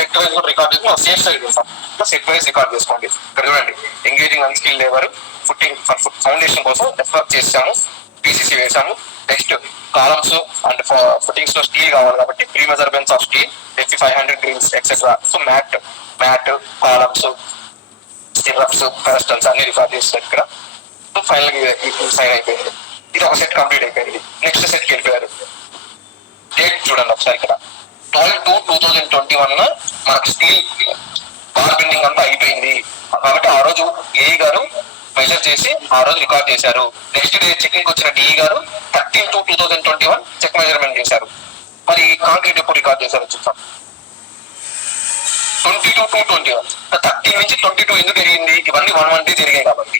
Set wise కూడా record చేసుకుని safe side ఉంటాం. సెట్ వైజ్ రికార్డ్ చేసుకోండి. ఇక్కడ చూడండి, engaging unskill labour footing foundation కోసం ఎఫ్వర్క్ చేసాము, పీసీసీ వేసాము. నెక్స్ట్ కాలమ్స్ అండ్ ఫుటింగ్స్ లో స్టీల్ కావాలి కాబట్టి pre measurements of steel FT 500 greens etcetera. So mat columns stirrups pedestals అన్ని రికార్డ్ చేస్తారు ఇక్కడ. సో ఫైనల్ సైన్ అయిపోయింది. ఇది ఒక సెట్ కంప్లీట్ అయిపోయింది. నెక్స్ట్ సెట్ కి వెళ్ళిపోయారు. డేట్ చూడండి ఒకసారి ఇక్కడ 12/2/2021 మనకు స్టీల్ బార్ బెండింగ్ అంతా అయిపోయింది కాబట్టి ఆ రోజు ఏఈ గారు మెజర్ చేసి ఆ రోజు రికార్డ్ చేశారు. నెక్స్ట్ డే చెకింగ్ వచ్చిన డిఈ గారు 13/2/2021 చెక్ మెజర్మెంట్ చేశారు. మరి కాంక్రీట్ ఎప్పుడు రికార్డ్ చేశారు చూద్దాం. 22/2/21 13 నుంచి 22 ఎందుకు జరిగింది? ఇవన్నీ 1 డే జరిగాయి కాబట్టి,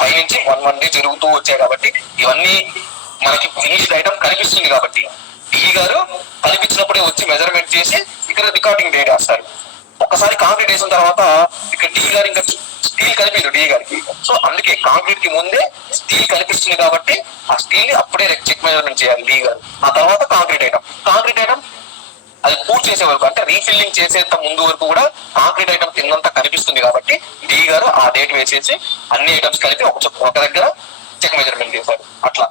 పై నుంచి 1 డే జరుగుతూ వచ్చాయి కాబట్టి ఇవన్నీ మనకి ఫినిష్డ్ ఐటమ్ కనిపిస్తుంది కాబట్టి డిఈ గారు కనిపించినప్పుడే వచ్చి మెజర్మెంట్ చేసి ఇక్కడ రికార్డింగ్ డేట్ వేస్తారు. ఒక్కసారి కాంక్రీట్ వేసిన తర్వాత ఇక్కడ డిఈ గారు ఇంకా స్టీల్ కనిపించదు డిఈ గారికి. సో అందుకే కాంక్రీట్ కి ముందే స్టీల్ కనిపిస్తుంది కాబట్టి ఆ స్టీల్ అప్పుడే చెక్ మెజర్మెంట్ చేయాలి డిఈ గారు. ఆ తర్వాత కాంక్రీట్ ఐటమ్ అది పూర్తి చేసే వరకు అంటే రీఫిల్లింగ్ చేసేంత ముందు వరకు కూడా కాంక్రీట్ ఐటమ్ కిందంతా కనిపిస్తుంది కాబట్టి డిఈ గారు ఆ డేట్ వేసేసి అన్ని ఐటమ్స్ కలిపి ఒక దగ్గర చెక్ మెజర్మెంట్ చేశారు. అట్లా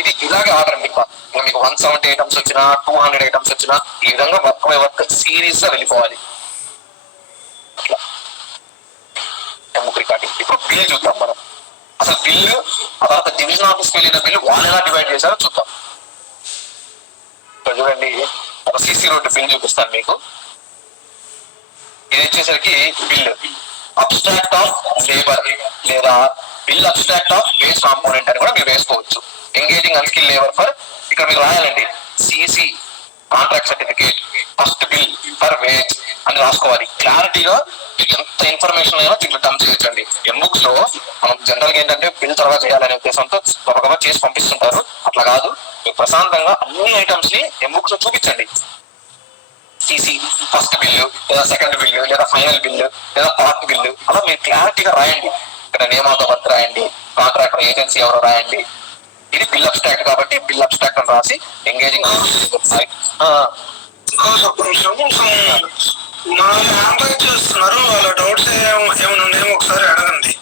ఇది ఇలాగే ఆర్డర్ మీకు 170 ఐటమ్స్ వచ్చినా 200 ఐటమ్స్ వచ్చినా ఈ విధంగా వర్క్ బై వర్క్ సీరియస్ గా వెళ్ళిపోవాలి. రికార్డింగ్. ఇప్పుడు బిల్ చూద్దాం మనం. అసలు బిల్లు ఆ తర్వాత డివిజన్ ఆఫీస్కి వెళ్ళిన బిల్లు వాళ్ళు ఎలా డివైడ్ చేశారో చూద్దాం. ఇక్కడ చూడండి, ఒక సిసి రోడ్డు బిల్ చూపిస్తాను మీకు. ఇది వచ్చేసరికి బిల్ అబ్స్ట్రాక్ట్ ఆఫ్ లేబర్ లేదా bill abstract of waste component అని కూడా మీరు వేసుకోవచ్చు. ఎంగేజింగ్ అన్స్కిల్ లేబర్ ఫర్ ఇక్కడ మీరు రాయాలండి CC contract certificate first bill for wage అని రాసుకోవాలి. క్లారిటీగా ఎంత ఇన్ఫర్మేషన్ అయినా దీంట్లో డమ్ చేయొచ్చండి. ఎంబుక్స్ లో మనం జనరల్ గా ఏంటంటే బిల్ తర్వాత చేయాలనే ఉద్దేశంతో త్వరగా చేసి పంపిస్తుంటారు. అట్లా కాదు, మీకు ప్రశాంతంగా అన్ని ఐటమ్స్ ని ఎంబుక్స్ లో చూపించండి. సిసి ఫస్ట్ బిల్లు లేదా సెకండ్ బిల్లు లేదా ఫైనల్ బిల్లు లేదా పార్ట్ బిల్లు అలా మీరు క్లారిటీగా రాయండి. ఇక్కడ నేమ్ ఆఫ్ ద వర్క్ రాయండి, కాంట్రాక్టర్ ఏజెన్సీ ఎవరో రాయండి. ఇది బిల్ అబ్స్ట్రాక్ట్ కాబట్టి బిల్ అబ్స్ట్రాక్ట్ అని రాసి ఎంగేజింగ్ చేస్తున్నారు. వాళ్ళ డౌట్స్ ఏమైనా ఉన్నాయేమో ఒకసారి అడగండి.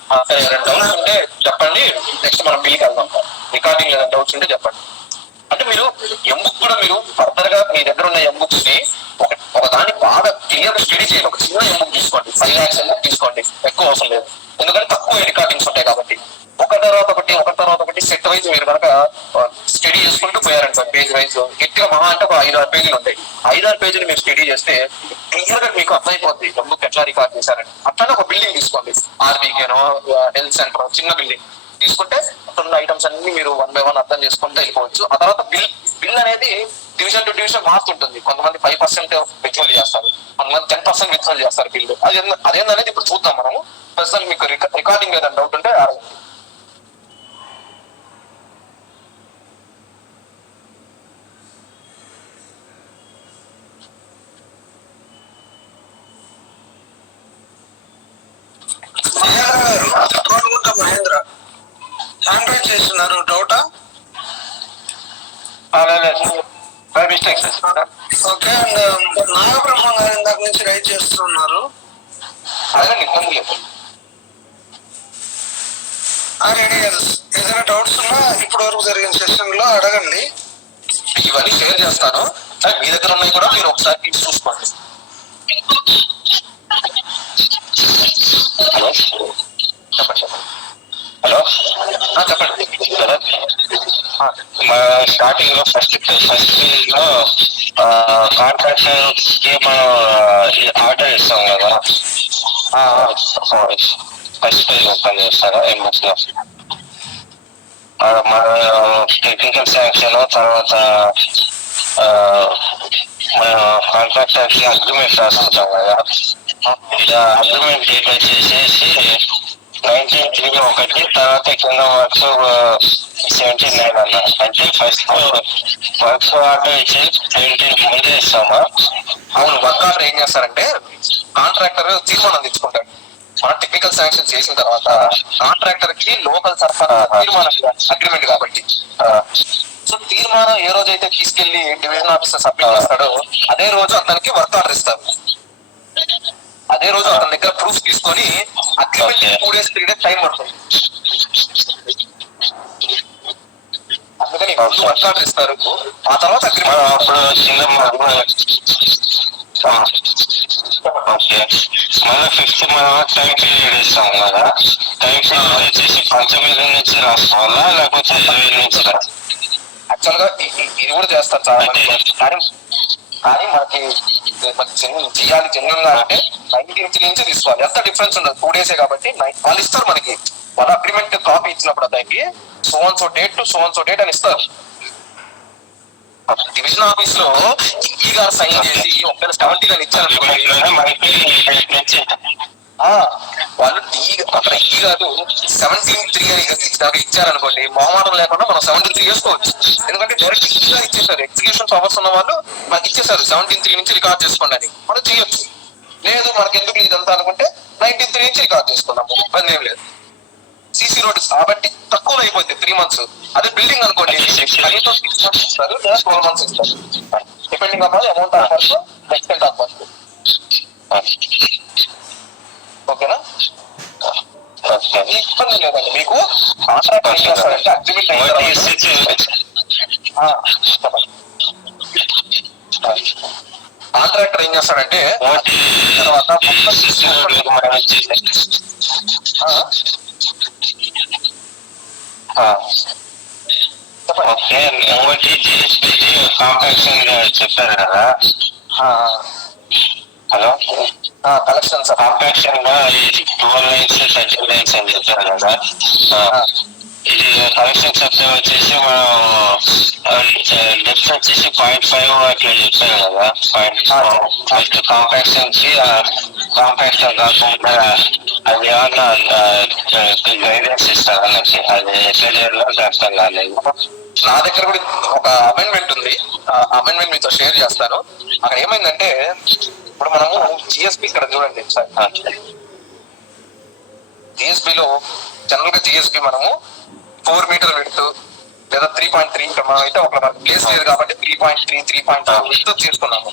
డౌట్స్ ఉంటే చెప్పండి. నెక్స్ట్ మనం బిల్కి వెళ్దాం. రికార్డింగ్ లేదా డౌట్స్ ఉంటే చెప్పండి. అంటే మీరు ఎంబుక్ కూడా మీరు ఫర్దర్ గా మీ దగ్గర ఉన్న ఎంబుక్స్ ని ఒక దాన్ని బాగా క్లియర్ స్టడీ చేయండి. ఒక చిన్న ఎంబుక్ తీసుకోండి, 5 lakhs ఎంబుక్ తీసుకోండి. ఎక్కువ అవసరం లేదు, ఎందుకంటే తక్కువ రికార్డింగ్స్ ఉంటాయి కాబట్టి. ఒక తర్వాత ఒకటి సెట్ వైజ్ మీరు కనుక స్టడీ చేసుకుంటూ పోయారంట. పేజ్ వైజ్ గట్టిగా మహా అంటే ఒక 5-6 పేజీలు ఉంటాయి. 5-6 పేజీలు మీరు స్టడీ చేస్తే క్లియర్ గా మీకు అర్థమైపోద్ది ఎంబుక్ ఎట్లా రికార్డ్ చేశారని. అట్లానే ఒక బిల్డింగ్ తీసుకోండి, ఆర్బీకేనో హెల్త్ సెంటర్ చిన్న బిల్డింగ్ తీసుకుంటే ఉన్న ఐటమ్స్ అన్ని మీరు 1 by 1 అర్థం చేసుకుంటూ వెళ్ళిపోవచ్చు. ఆ తర్వాత బిల్ అనేది డివిజన్ టు డివిజన్ మారుతుంటుంది. కొంతమంది 5% విత్డ్రాల్ చేస్తారు, కొంతమంది 10% విత్డ్రాల్ చేస్తారు బిల్లు. అదేందనేది ఇప్పుడు చూద్దాం మనము. ప్రస్తుతం మీకు రికార్డింగ్ ఏదైనా డౌట్ ఉంటే అడగండి. మహేంద్ర కాంట్రాక్ట్ చేస్తున్నారు. డౌటా? ఓకే. అండ్ నాగబ్రహ్మ గారు ఇందాక నుంచి రైట్ చేస్తున్నారు. ఏదైనా డౌట్స్ ఉన్నా ఇప్పటి వరకు జరిగిన సెషన్ లో అడగండి. ఇవన్నీ షేర్ చేస్తాను. మీ దగ్గర ఉన్నాయి కూడా మీరు ఒకసారి చూసుకోండి. హలో చెప్పండి. హలో చెప్పండి. స్టార్టింగ్ లో ఫస్ట్ లో కాంట్రాక్టర్ కి మనం ఆర్డర్ ఇస్తాం కదా, ఫస్ట్ పేజ్ ఓపెన్ చేస్తారా ఎంబుక్స్ లో మన టెక్నికల్ శాంక్షన్, తర్వాత మన కాంట్రాక్టర్ కి అగ్రిమెంట్ రాసుకుంటాం కదా. అగ్రిమెంట్ డేట్ వచ్చేసి 19/3/1, తర్వాత కింద వర్క్స్ 79 అన్న. అంటే ఫస్ట్ వర్క్స్ ఆర్డర్ ఇచ్చి 17 ముందే ఇస్తామా? అవును, వర్క్ ఆర్డర్ ఏం చేస్తారంటే కాంట్రాక్టర్ తీర్మానం తెచ్చుకుంటాడు. మన టెక్నికల్ శాంక్షన్ చేసిన తర్వాత కాంట్రాక్టర్ కి లోకల్ సరఫరా తీర్మానం అగ్రిమెంట్ కాబట్టి సో తీర్మానం ఏ రోజైతే తీసుకెళ్లి డివిజన్ ఆఫీసర్ సబ్మిట్ చేస్తాడో అదే రోజు అతనికి వర్క్ ఆర్డర్ ఇస్తారు. అదే రోజు అతని దగ్గర ప్రూఫ్ తీసుకొని అగ్రిమెంట్ 2 days 3 days టైం పడుతుంది. అందుకని వర్క్ ఆర్డర్ ఇస్తారు, ఆ తర్వాత అగ్రిమెంట్. ఓకే, మళ్ళీ 5th మనం టైం పీరియడ్ ఇస్తాం కదా, టైం పీరియడ్ వచ్చేసి 19 నుంచి రాసుకోవాలా లేకపోతే 20 నుంచి రాసుకోవాలా? యాక్చువల్ గా ఇది కూడా చేస్తారు చాలా మంది, కానీ మనకి చేయాలి జెన్యున్ గా అంటే 19th నుంచి తీసుకోవాలి. ఎంత డిఫరెన్స్ ఉండదు, 2 days కాబట్టి వాళ్ళు ఇస్తారు మనకి. వాళ్ళ అగ్రిమెంట్ కాపీ ఇచ్చినప్పుడు అతనికి so and so date to so and so date అని ఇస్తారు. డివిజన్ ఆఫీస్ లో ఈ గారు సైన్ చేసి ఒకవేళ 70 గాని ఇచ్చారనుకోండి, వాళ్ళు అక్కడ ఈ గారు 17/3 అని ఇచ్చారనుకోండి, మొహమాటం లేకుండా మనం 17/3 చేసుకోవచ్చు. ఎందుకంటే డైరెక్ట్ ఈ గారు ఇచ్చేసారు, ఎగ్జిక్యూషన్ పవర్స్ ఉన్న వాళ్ళు మనకి ఇచ్చేసారు 17/3 నుంచి రికార్డ్ చేసుకోండి అని. మనం చేయొచ్చు. లేదు మనకి ఎందుకు ఇదంతా అనుకుంటే 19/3 నుంచి రికార్డ్ చేసుకున్నాము, ఇబ్బంది ఏం లేదు. సిసి రోడ్ కాబట్టి తక్కువ అయిపోద్ది 3 months. అదే బిల్డింగ్ అనుకోండి కనీసం 6 months ఇస్తారు లేదా 12 months ఇస్తారు, depending upon amount of work, extent of work. ఓకేనా? ఇబ్బంది లేదండి. మీకు కాంట్రాక్ట్ ఏం చేస్తారంటే అగ్రిమెంట్ అయిన కాంట్రాక్టర్ ఏం చేస్తాడంటే తర్వాత చెప్పారు కదా. హలో, కలెక్షన్స్ కాంపాక్షన్ గా 12 lines 13 lines అని చెప్పారు కదా. ఇది కలెక్షన్ చెప్తే వచ్చేసి మనం డెప్త్ వచ్చేసి 0.5 అట్లా చెప్పారు కదా. 0.5 కాంపాక్షన్ కి కాంపాక్షన్ కాకుండా అది ఏమన్నా గైడెన్స్ ఇస్తారా నాకు? అది ఎట్లా చేయాలో అర్థం కాలేదు. నా దగ్గర కూడా ఒక అమెండ్మెంట్ ఉంది, అమెండ్మెంట్ మీతో షేర్ చేస్తాను. అక్కడ ఏమైందంటే ఇప్పుడు మనము జిఎస్పి ఇక్కడ చూడండి సార్, జిఎస్పిలో జనరల్ గా జిఎస్పి మనము 4 meter విడ్త్ లేదా 3.3, మనం అయితే ఒక ప్లేస్ లేదు కాబట్టి 3.3 3.2 విడ్త్ చేసుకున్నాము.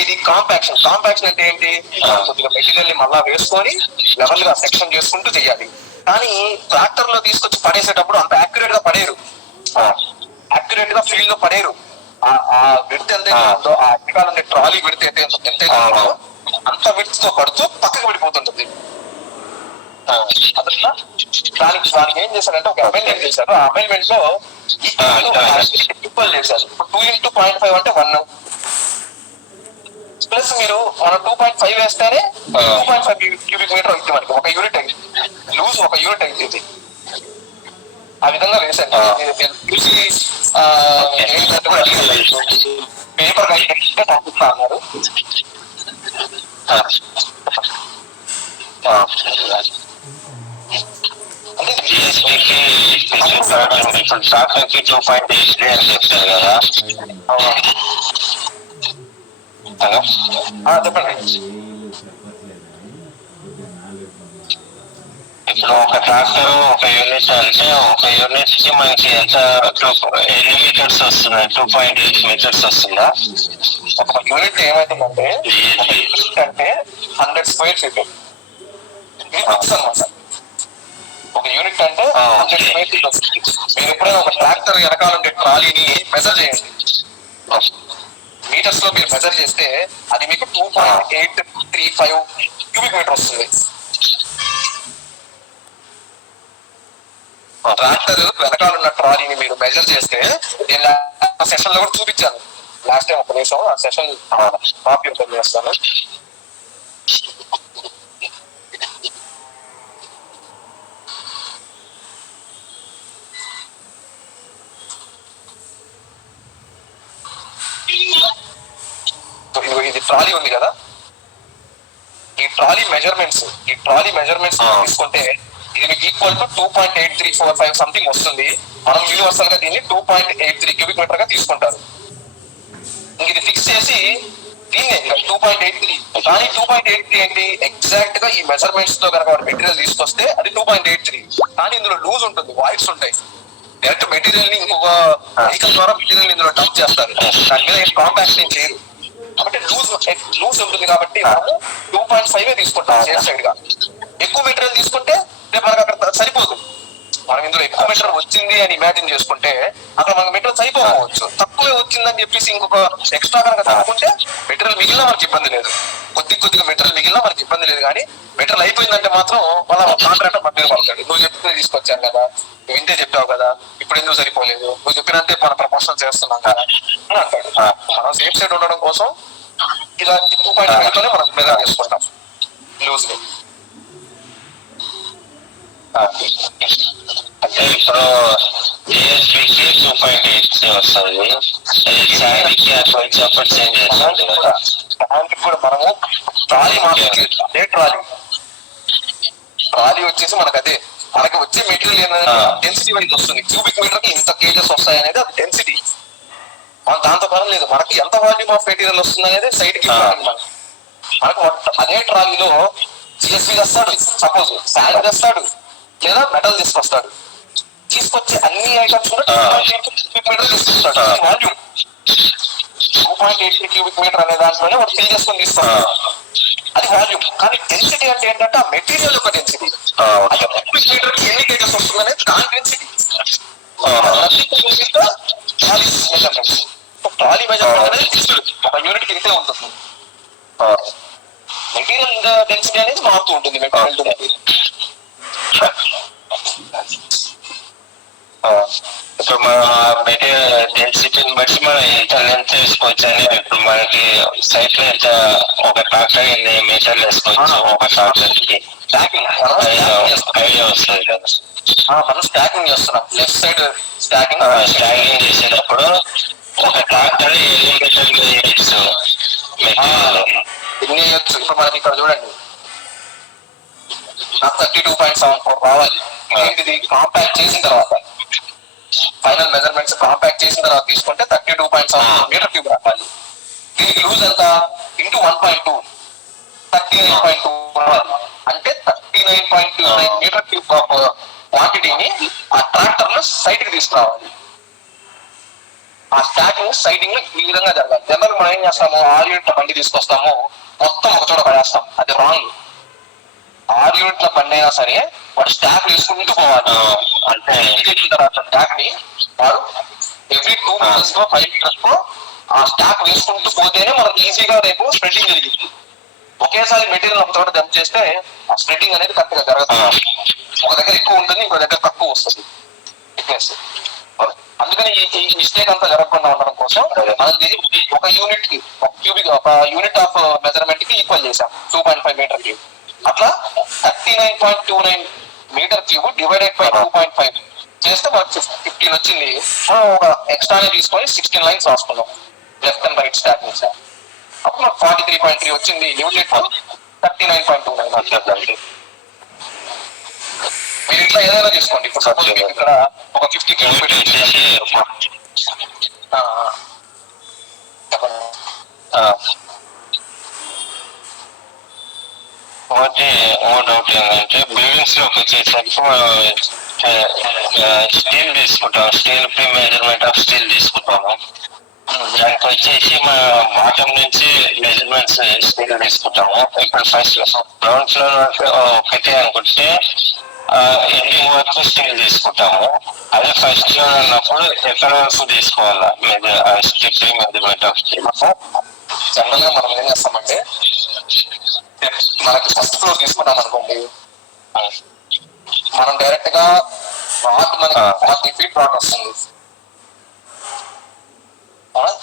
ఇది కాంపాక్షన్. కాంపాక్షన్ అంటే ఏంటి? కొద్దిగా మెటీరియల్ ని మళ్ళా వేసుకొని లెవెల్ గా సెక్షన్ చేసుకుంటూ చేయాలి. కానీ ట్రాక్టర్ లో తీసుకొచ్చి పడేసేటప్పుడు అంత యాక్యురేట్ గా పడేరు, యాక్యురేట్ గా ఫీల్డ్ లో పడేరు. ఆ విడ్త్ ఎంత ఆ అధికారులు ట్రాలీ విడ్త్ ఎంత అంత విడ్త్ తో పడుతూ పక్కకి పడిపోతుంటుంది. దానికి ఏం చేశారంటే ఒక అమెండ్మెంట్ చేశారు. ఆ అమెండ్మెంట్ లో ఈక్వల్ చేశారు. 2 into 0.5 అంటే 1 ప్లస్ మీరు మనం 2.5 వేస్తేనే 2.5 cubic meter అవుతుంది మనకి. ఒక యూనిట్ అయింది లూజ్, ఒక యూనిట్ అయింది. ఆ విధంగా వేశారు. చూసి పేపర్ పంపిస్తా అన్నారు. ట్రాక్టర్కి 2.8 అని చెప్తారు కదా. హలో, చెప్పండి. ఇప్పుడు ఒక ట్రాక్టర్ ఒక యూనిట్ అంటే ఒక యూనిట్ కి మనకి ఎంత ఎన్ని మీటర్స్ వస్తున్నాయి? 2.8 meters వస్తుందా? ఒక యూనిట్ ఏమైతుందంటే అంటే 100 square feet అన్నమాట. ఒక యూనిట్ అంటే 100 square feet వస్తుంది. మీరు ఎప్పుడైనా ఒక ట్రాక్టర్ వెనకాల ఉండే ట్రాలీని మెజర్ చేయండి, మీటర్స్ లో మీరు మెజర్ చేస్తే అది మీకు 2.835 cubic meter వస్తుంది. ట్రాక్టర్ వెనకాల ఉన్న ట్రాలీని మీరు మెజర్ చేస్తే, నేను సెషన్ లో కూడా చూపించాను లాస్ట్ టైం, ఒక నిమిషం ఆ సెషన్ కాపీ ఓపెన్ చేస్తాను. ఇది ట్రాలీ ఉంది కదా, ఈ ట్రాలీ మెజర్మెంట్స్ తీసుకుంటే ఇది మీకు ఈక్వల్ టు 2.8345 సంథింగ్ వస్తుంది. మనం యూనివర్సల్ గా దీన్ని 2.83 cubic meter గా తీసుకుంటారు. ఇది ఫిక్స్ చేసి దీన్నే 2.83, కానీ 2.83 ఏంటి ఎగ్జాక్ట్ గా ఈ మెజర్మెంట్స్ తో కనుక మెటీరియల్ తీసుకొస్తే అది 2.83, కానీ ఇందులో లూజ్ ఉంటుంది, వాయిడ్స్ ఉంటాయి, డైరెక్ట్ మెటీరియల్ ని ఇంకొక వెహికల్ ద్వారా మెటీరియల్ ఇందులో డంప్ చేస్తారు. దాని మీద కాంపాక్షన్ చేయరు కాబట్టి లూజ్ ఉంటుంది. కాబట్టి మనము 2.5 తీసుకుంటాం సేఫ్ సైడ్ గా. ఎక్కువ మెటీరియల్ తీసుకుంటే రేపు మనకు అక్కడ సరిపోదు. మనం ఇందులో ఎక్కువ మెటీరియల్ వచ్చింది అని ఇమాజిన్ చేసుకుంటే అక్కడ మనకు మెటీరియల్ సరిపోవచ్చు. తక్కువే వచ్చిందని చెప్పేసి ఇంకొక ఎక్స్ట్రా కనుక తగ్గుకుంటే మెటీరియల్ మిగిలిన మనకి ఇబ్బంది లేదు. కొద్దిగా మెటీరియల్ మిగిలిన మనకి ఇబ్బంది లేదు. కానీ మెటీరియల్ అయిపోయిందంటే మాత్రం వాళ్ళ కాంట్రాక్టర్ మన మీద పడతాడు. నువ్వు చెప్తే తీసుకొచ్చాను కదా, నువ్వు ఇంతే చెప్పావు కదా, ఇప్పుడు ఎందుకు సరిపోలేదు, నువ్వు చెప్పినంతే మన ప్రమోషన్ చేస్తున్నాం కదా అని అంటాడు. మనం సేఫ్ సైడ్ ఉండడం కోసం ఇలా 2.5 మనం మెజర్ చేసుకుంటాం లూజ్ ని. అంటే ఇప్పుడు ఏఎస్బికి 2.8 వస్తుంది, శారీకి అట్లా వచ్చినప్పుడు చేంజ్ చేస్తుంది కదా. దానికి కూడా మనము ట్రాలీ మార్కెట్ అదే ట్రాలీ వచ్చేసి మనకు అదే మనకి వచ్చే మెటీరియల్ ఏంటంటే డెన్సిటీ వైజ్ వస్తుంది. క్యూబిక్ మీటర్ కి ఇంత కేజెస్ వస్తాయి అనేది అది డెన్సిటీ. మనం దాంతో పని లేదు. మనకి ఎంత వాల్యూమ్ ఆఫ్ మెటీరియల్ వస్తుంది అనేది సైడ్ కి మనకు అదే ట్రాలీలో జిఎస్బి తెస్తాడు, సపోజ్ శాండ్ తెస్తాడు లేదా మెటల్ తీసుకొస్తాడు. తీసుకొచ్చి అన్ని ఐటమ్స్ కూడా 2.8 మీటర్ తీసుకొస్తాడు. వాల్యూమ్ 2.8 క్యూబిక్ మీటర్ అనే దాంట్లోనే వాడు ఫిల్ చేసుకొని తీస్తాడు. అది వాల్యూమ్. కానీ డెన్సిటీ అంటే ఏంటంటే ఆ మెటీరియల్ యొక్క డెన్సిటీ. క్యూబిక్ మీటర్ కి ఎన్ని కేజెస్ వస్తుంది అనేది దాని డెన్సిటీ. ట్రాలీ మెజర్మెంట్ అనేది ఫిక్స్డ్, ఒక యూనిట్ ఇంతే ఉంటుంది. మెటీరియల్ డెన్సిటీ అనేది మారుతూ ఉంటుంది. Material to material. ఇప్పుడు మన మెటీరియల్ డెన్సిటీని బట్టి మనం ఎంత లెంత్ వేసుకోవచ్చు అని. ఇప్పుడు మనకి సైట్ లో ఎంత ఒక ట్రాక్టర్ ఎన్ని మీటర్లు వేసుకోవచ్చు ఒక ట్రాక్టర్ కి ఐడియా వస్తుంది కదా. మనం స్టాకింగ్ చేస్తున్నాం. లెఫ్ట్ సైడ్ స్టాకింగ్ చేసేటప్పుడు ఒక ట్రాక్టర్ ఎన్ని మీటర్లు వేయచ్చు ఎన్ని వేయచ్చు. ఇప్పుడు మనకి ఇక్కడ చూడండి 32.74 రావాలి. ఏంటిది కాంపాక్ట్ చేసిన తర్వాత ఫైనల్ మెజర్మెంట్స్ కాంపాక్ట్ చేసిన తర్వాత తీసుకుంటే 32.74 మీటర్ క్యూబ్ రావాలి. దీనికి లూజ్ ఎంత ఇంటూ 1.2 39.2 అంటే 39.29 మీటర్ క్యూబ్ క్వాంటిటీని ఆ ట్రాక్టర్ లో సైట్ కి తీసుకురావాలి. ఆ స్టాకింగ్ సైటింగ్ లో ఈ విధంగా జరగాలి. జనరల్ మనం ఏం చేస్తాము, 6 యూనిట్ల బండి తీసుకొస్తాము, మొత్తం ఒక చోట పడేస్తాం. అది రాంగ్. 6 యూనిట్ల బండి అయినా సరే వాడు స్టాక్ తీసుకుంటూ పోవాలి. అంటే తర్వాత స్టాక్ ని వాడు ఎవ్రీ 2 మీటర్స్ కో 5 మీటర్స్ కో ఆ స్టాక్ వేసుకుంటూ పోతేనే మనకు ఈజీగా రేపు స్ప్రెడ్డింగ్ జరిగింది. ఒకేసారి మెటీరియల్ ఒక చోట డంప్ చేస్తే ఆ స్ప్రెడ్డింగ్ అనేది కరెక్ట్ గా జరుగుతుంది. ఒక దగ్గర ఎక్కువ ఉంటుంది, ఇంకో దగ్గర తక్కువ వస్తుంది థిక్నెస్. అందుకని ఈ మిస్టేక్ అంతా జరగకుండా ఉండడం కోసం మనం దీన్ని ఒక యూనిట్ కి ఒక యూనిట్ ఆఫ్ మెజర్మెంట్ కి ఈక్వల్ చేసాం 2.5 మీటర్ క్యూబ్. అట్లా 39.29 మీటర్ క్యూబ్ డివైడెడ్ బై 2.5 చేస్తే మనకు 15 వచ్చింది. మనం ఒక ఎక్స్ట్రానే తీసుకొని 16 లైన్స్ రాసుకున్నాం లెఫ్ట్ అండ్ రైట్ స్టాకింగ్స్. అప్పుడు మనకు 43.3 వచ్చింది. యూనిట్ 39.29. మీరు ఇట్లా ఏదైనా తీసుకోండి. ఇప్పుడు సపోజ్ మీకు ఇక్కడ ఒక 50 కిలో వచ్చేసి ఒకటి ఓ డౌట్ ఏంటంటే బిల్డింగ్స్ లోకి వచ్చేసరికి స్టీల్ తీసుకుంటాం. Steel pre measurement of steel తీసుకుంటాము. దానికి వచ్చేసి మన బాటం నుంచి మెజర్మెంట్స్ స్టీల్ తీసుకుంటాము. ఇప్పుడు ఫస్ట్ గ్రౌండ్ ఫ్లోర్ వరకు ఒకటి అనుకుంటే ఎండింగ్ వరకు స్టీల్ తీసుకుంటాము. అదే ఫస్ట్ ఫ్లోర్ అన్నప్పుడు ఎక్కడ వరకు తీసుకోవాలా strictly measurement of steel? General గా మనం ఏం చేస్తామంటే మనకి ఫస్ట్ ఫ్లోర్ తీసుకున్నాం అనుకోండి, మనం డైరెక్ట్ గా రాడ్ మనకి 40 feet రాడ్ వస్తుంది.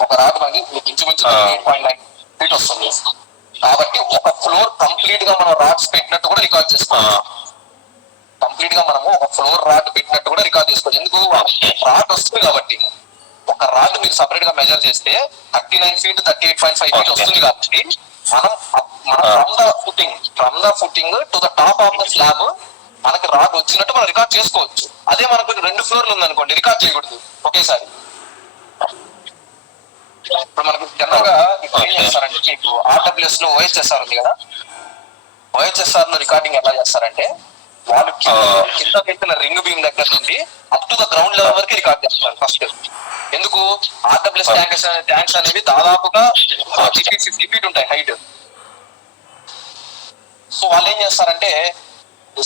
ఒక రాడ్ మనకి ఇంచుమించు 8.9 feet వస్తుంది. కాబట్టి ఒక ఫ్లోర్ కంప్లీట్ గా మనం రాడ్స్ పెట్టినట్టు కూడా రికార్డ్ చేసుకోవాలి. కంప్లీట్ గా మనము ఒక ఫ్లోర్ రాడ్ పెట్టినట్టు కూడా రికార్డ్ చేసుకోవాలి. ఎందుకు, రాడ్ వస్తుంది కాబట్టి. ఒక రాడ్ మీరు సపరేట్ గా మెజర్ చేస్తే 39 feet 38.5 feet వస్తుంది. కాబట్టి మనం from the footing to the top of the slab మనకి రాడ్ వచ్చినట్టు మనం రికార్డ్ చేసుకోవచ్చు. అదే మనకు 2 ఫ్లోర్లు ఉందనుకోండి, రికార్డ్ చేయకూడదు ఒకేసారి. ఇప్పుడు మనకు జనరల్ గా ఏం చేస్తారంటే, మీకు ఆర్డబ్ల్యూఎస్ లో OHSR ఉంది కదా, OHSR లో రికార్డింగ్ ఎలా చేస్తారంటే వాళ్ళు కింద పెట్టిన రింగ్ బీమ్ దగ్గర నుండి up to the ground level వరకు రికార్డ్ చేస్తారు ఫస్ట్. ఎందుకు ఆర్డబ్ల్యూఎస్ ట్యాంక్స్ అనేవి దాదాపుగా 50 feet ఉంటాయి హైట్. సో వాళ్ళు ఏం చేస్తారంటే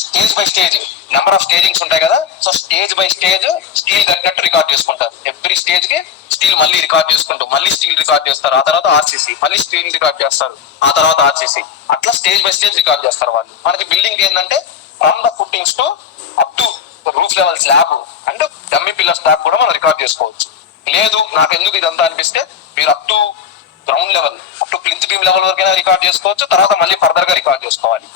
stage by stage number of stagings ఉంటాయి కదా, so stage by stage steel కట్టినట్టు రికార్డ్ చేసుకుంటారు. ఎవ్రీ స్టేజ్ కి స్టీల్ మళ్ళీ రికార్డ్ చేసుకుంటూ మళ్ళీ స్టీల్ రికార్డ్ చేస్తారు, ఆ తర్వాత ఆర్సీసీ, మళ్ళీ స్టీల్ రికార్డ్ చేస్తారు, ఆ తర్వాత ఆర్సీసీ, అట్లా స్టేజ్ బై స్టేజ్ రికార్డ్ చేస్తారు వాళ్ళు. మనకి బిల్డింగ్ ఏంటంటే from the footings to up to roof level slab and dummy pillar slab కూడా మనం రికార్డ్ చేసుకోవచ్చు. లేదు నాకు ఎందుకు ఇదంతా అనిపిస్తే మీరు up to ground level up to plinth beam level వరకైనా రికార్డ్ చేసుకోవచ్చు, తర్వాత మళ్ళీ ఫర్దర్ గా రికార్డ్ చేసుకోవాలి.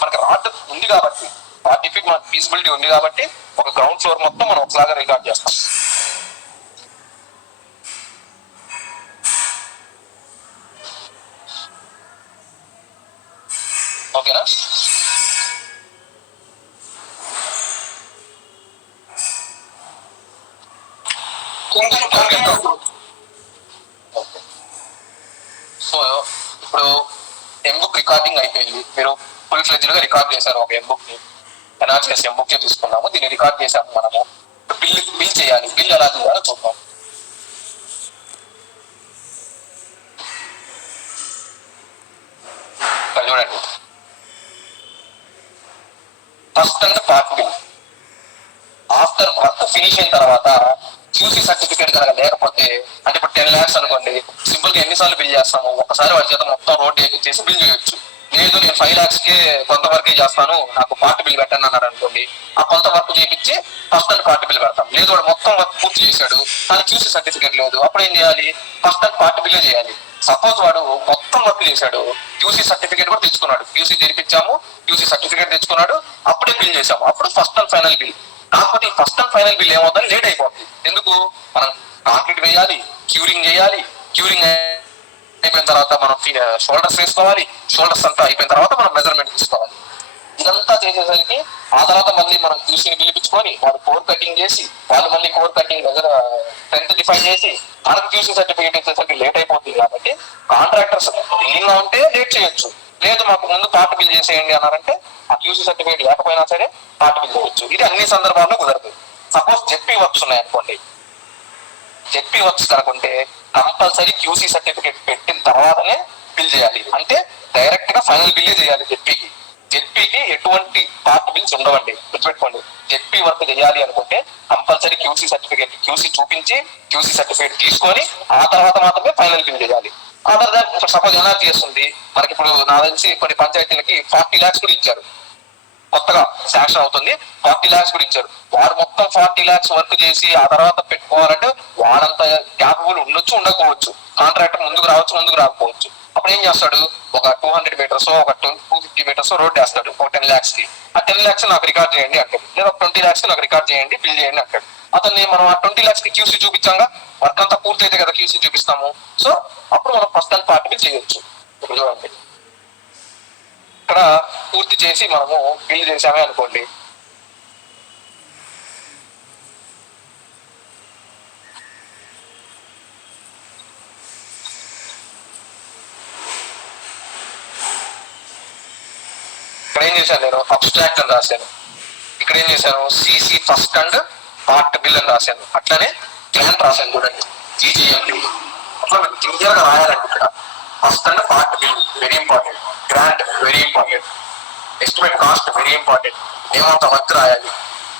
మనకి రాడ్ ఉంది కాబట్టి, ఆర్టిఫిక్ మనకి ఫీజిబిలిటీ ఉంది కాబట్టి ఒక గ్రౌండ్ ఫ్లోర్ మొత్తం మనం ఒకలాగా రికార్డ్ చేస్తాం. ఓకేనా? సో ఇప్పుడు ఎంబుక్ రికార్డింగ్ అయిపోయింది, మీరు ఫుల్ ఫ్లెడ్జ్డ్ గా రికార్డ్ చేశారు ఒక ఎంబుక్ ని. ఎనాలిసిస్ ఎంబుక్ తీసుకున్నాము, దీన్ని రికార్డ్ చేశాము మనము. బిల్ చేయాలి. బిల్ ఎలా చేయాలో చూద్దాం. చూడండి, first and part bill. After work finish అయిన తర్వాత క్యూసీ సర్టిఫికేట్ కనుక లేకపోతే, అంటే ఇప్పుడు 10 lakhs అనుకోండి, సింపుల్ గా ఎన్నిసార్లు బిల్ చేస్తాము, ఒకసారి వాడి చేత మొత్తం రోడ్ చేసి బిల్ చేయొచ్చు. లేదు నేను 5 lakhs కి కొంత వర్క్ చేస్తాను, నాకు పార్ట్ బిల్ పెట్టండి అన్నాడు అనుకోండి, ఆ కొంత వర్క్ చేయించి ఫస్ట్ అండ్ పార్ట్ బిల్ పెడతాం. లేదు వాడు మొత్తం వర్క్ పూర్తి చేశాడు కానీ క్యూసీ సర్టిఫికేట్ లేదు, అప్పుడు ఏం చేయాలి? ఫస్ట్ అండ్ పార్ట్ బిల్ చేయాలి. సపోజ్ వాడు మొత్తం వర్క్ చేశాడు, క్యూసీ సర్టిఫికేట్ కూడా తెచ్చుకున్నాడు, క్యూసీ తెరిపించాము, క్యూసీ సర్టిఫికేట్ తెచ్చుకున్నాడు, అప్పుడే బిల్ చేసాము, అప్పుడు ఫస్ట్ అండ్ ఫైనల్ బిల్. కాకపోతే ఈ ఫస్ట్ అండ్ ఫైనల్ బిల్ ఏమవుతుంది? లేట్ అయిపోతుంది. ఎందుకు? మనం కాంక్రీట్ వేయాలి, క్యూరింగ్ చేయాలి, క్యూరింగ్ అయిపోయిన తర్వాత మనం షోల్డర్స్ వేసుకోవాలి, షోల్డర్స్ అంతా అయిపోయిన తర్వాత మనం మెజర్మెంట్ తీసుకోవాలి. ఇదంతా చేసేసరికి ఆ తర్వాత మళ్ళీ మనం క్యూసీని పిలిపించుకొని వాళ్ళు కోర్ కటింగ్ చేసి, వాళ్ళు మళ్ళీ కోర్ కటింగ్ దగ్గర స్ట్రెంత్ డిఫైన్ చేసి మనకు క్యూసీ సర్టిఫికేట్ ఇచ్చేసరికి లేట్ అయిపోతుంది. కాబట్టి కాంట్రాక్టర్స్ బిల్లింగ్ గా ఉంటే లేట్ చేయొచ్చు, లేదు మాకు ముందు పార్ట్ బిల్ చేసేయండి అన్నారంటే ఆ క్యూసీ సర్టిఫికేట్ లేకపోయినా సరే పార్ట్ బిల్ చేయొచ్చు. ఇది అన్ని సందర్భాల్లో కుదరదు. సపోజ్ జెడ్పీ వర్క్స్ ఉన్నాయనుకోండి, జెడ్పీ వర్క్స్ కనుకుంటే కంపల్సరీ క్యూసీ సర్టిఫికేట్ పెట్టిన తర్వాతనే బిల్ చేయాలి. అంటే డైరెక్ట్ గా ఫైనల్ బిల్లే చేయాలి జెడ్పీకి. జెడ్పీకి ఎటువంటి పార్ట్ బిల్స్ ఉండవండి, గుర్తుపెట్టుకోండి. జెడ్పీ వర్క్ చేయాలి అనుకుంటే కంపల్సరీ క్యూసీ సర్టిఫికేట్, క్యూసీ చూపించి క్యూసీ సర్టిఫికేట్ తీసుకొని ఆ తర్వాత మాత్రమే ఫైనల్ బిల్ చేయాలి. అదర్ దాన్ ఇప్పుడు సపోజ్ ఎన్ఆర్జీ చేస్తుంది మనకి, ఇప్పుడు నాకు తెలిసి కొన్ని పంచాయతీలకి 40 lakhs కూడా ఇచ్చారు, కొత్తగా శాంక్షన్ అవుతుంది, 40 lakhs కూడా ఇచ్చారు. వాడు మొత్తం 40 lakhs వర్క్ చేసి ఆ తర్వాత పెట్టుకోవాలంటే వాడంత క్యాపబుల్ ఉండొచ్చు ఉండకపోవచ్చు, కాంట్రాక్టర్ ముందుకు రావచ్చు ముందుకు రాకపోవచ్చు. అప్పుడు ఏం చేస్తాడు? ఒక 200 meters ఒక 250 meters రోడ్ వేస్తాడు ఒక 10 lakhs కి. ఆ 10 lakhs నాకు రికార్డ్ చేయండి అంటాడు, లేదా 20 lakhs నాకు రికార్డ్ చేయండి బిల్ చేయండి అంటాడు. అతన్ని మనం ఆ 20 lakhs కి క్యూసీ చూపించాగా, వర్క్ అంతా పూర్తి అయితే కదా క్యూసీ చూపిస్తాము. సో అప్పుడు మనం ఫస్ట్ అండ్ పార్ట్ బిల్ చేయొచ్చు. ఇప్పుడు చూడండి, ఇక్కడ పూర్తి చేసి మనము బిల్ చేసామే అనుకోండి, ఇక్కడ ఏం చేశాను? నేను అబ్స్ట్రాక్ట్ అని రాశాను. ఇక్కడ ఏం చేశాను? CC first and part bill అని రాశాను. అట్లానే గ్రాంట్ రాశాను చూడండి, జీజీఎంపీ. అట్లా మీరు క్లియర్ గా రాయాలండి. ఇక్కడ first and part bill very important, grant very important, estimate cost very important, ఏమంత వర్క్ రాయాలి.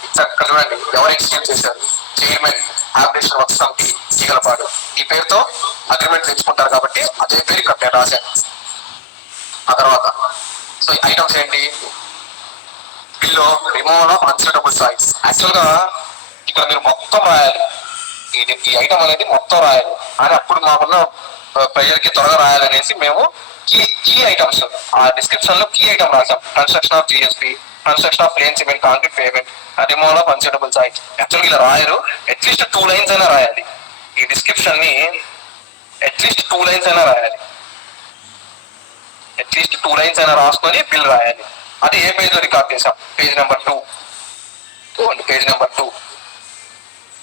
ఇక్కడ చూడండి ఎవరు ఎక్స్క్యూజ్ చేశారు? Chairman operation work committee Cheekalapadu. ఈ పేరుతో అగ్రిమెంట్ తెచ్చుకుంటారు కాబట్టి అదే పేరు ఇక్కడ నేను రాశాను. ఆ తర్వాత సో ఐటమ్స్ ఏంటి? బిల్లో removal of unsuitable soils. Actual గా ఇక్కడ మీరు మొత్తం రాయాలి, ఈ ఐటమ్ అనేది మొత్తం రాయాలి. అని అప్పుడు మాకున్న ప్రెజర్ కి త్వరగా రాయాలనేసి మేము కీ ఐటమ్స్ ఆ డిస్క్రిప్షన్ లో కీ ఐటమ్ రాసాం. Construction of GSB, construction of plain cement concrete pavement, removal of unsuitable soils. యాక్చువల్గా ఇలా రాయరు, అట్లీస్ట్ 2 lines అయినా రాయాలి. ఈ డిస్క్రిప్షన్ ని అట్లీస్ట్ 2 lines అయినా రాయాలి, అట్లీస్ట్ 2 lines అయినా రాసుకొని బిల్ రాయాలి. అది ఏ పేజ్ లో రికార్డ్ చేసాం? Page number 2. Page number 2,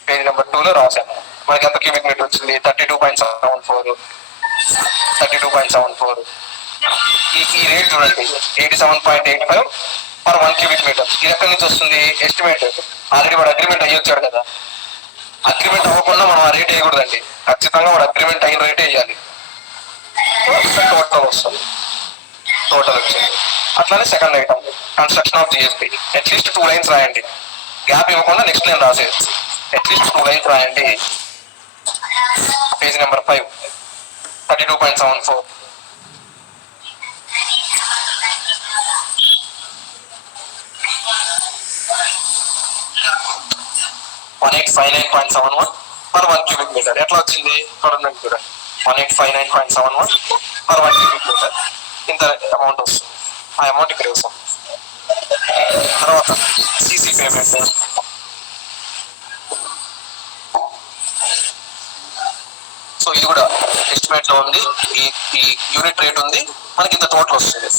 page number 2లో రాశాను. మనకి ఎంత క్యూబిక్ మీటర్ వచ్చింది? 32.74. 32.74. ఈ రేట్ చూడండి, 87.85 పర్ 1 cubic meter. ఇది ఎక్కడి నుంచి వస్తుంది ఎస్టిమేట్? ఆల్రెడీ వాడు అగ్రిమెంట్ అయ్యి వచ్చాడు కదా, అగ్రిమెంట్ అవ్వకుండా మనం ఆ రేట్ వేయకూడదండి, ఖచ్చితంగా వాడు అగ్రిమెంట్ అయిన రేట్ వేయాలి. టోటల్ వస్తుంది, టోటల్ వచ్చింది. అట్లానే second item construction of GSP. At least 2 lines రాయండి, గ్యాప్ ఇవ్వకుండా నెక్స్ట్ లైన్ రాసేది. అట్లీస్ట్ 2 lines రాయండి. Page number 5, 32.74. 1859.71 per 1 cubic meter. ఎట్లా వచ్చింది చూడండి, 1859.71 per 1 cubic meter. ఇంత అమౌంట్ వస్తుంది, ఆ అమౌంట్ ఇక్కడ వేసాం. తర్వాత సిసి పేమెంట్. సో ఇది కూడా ఎస్టిమేట్ లో ఉంది, ఈ యూనిట్ రేట్ ఉంది, మనకి ఇంత టోటల్ వస్తుంది.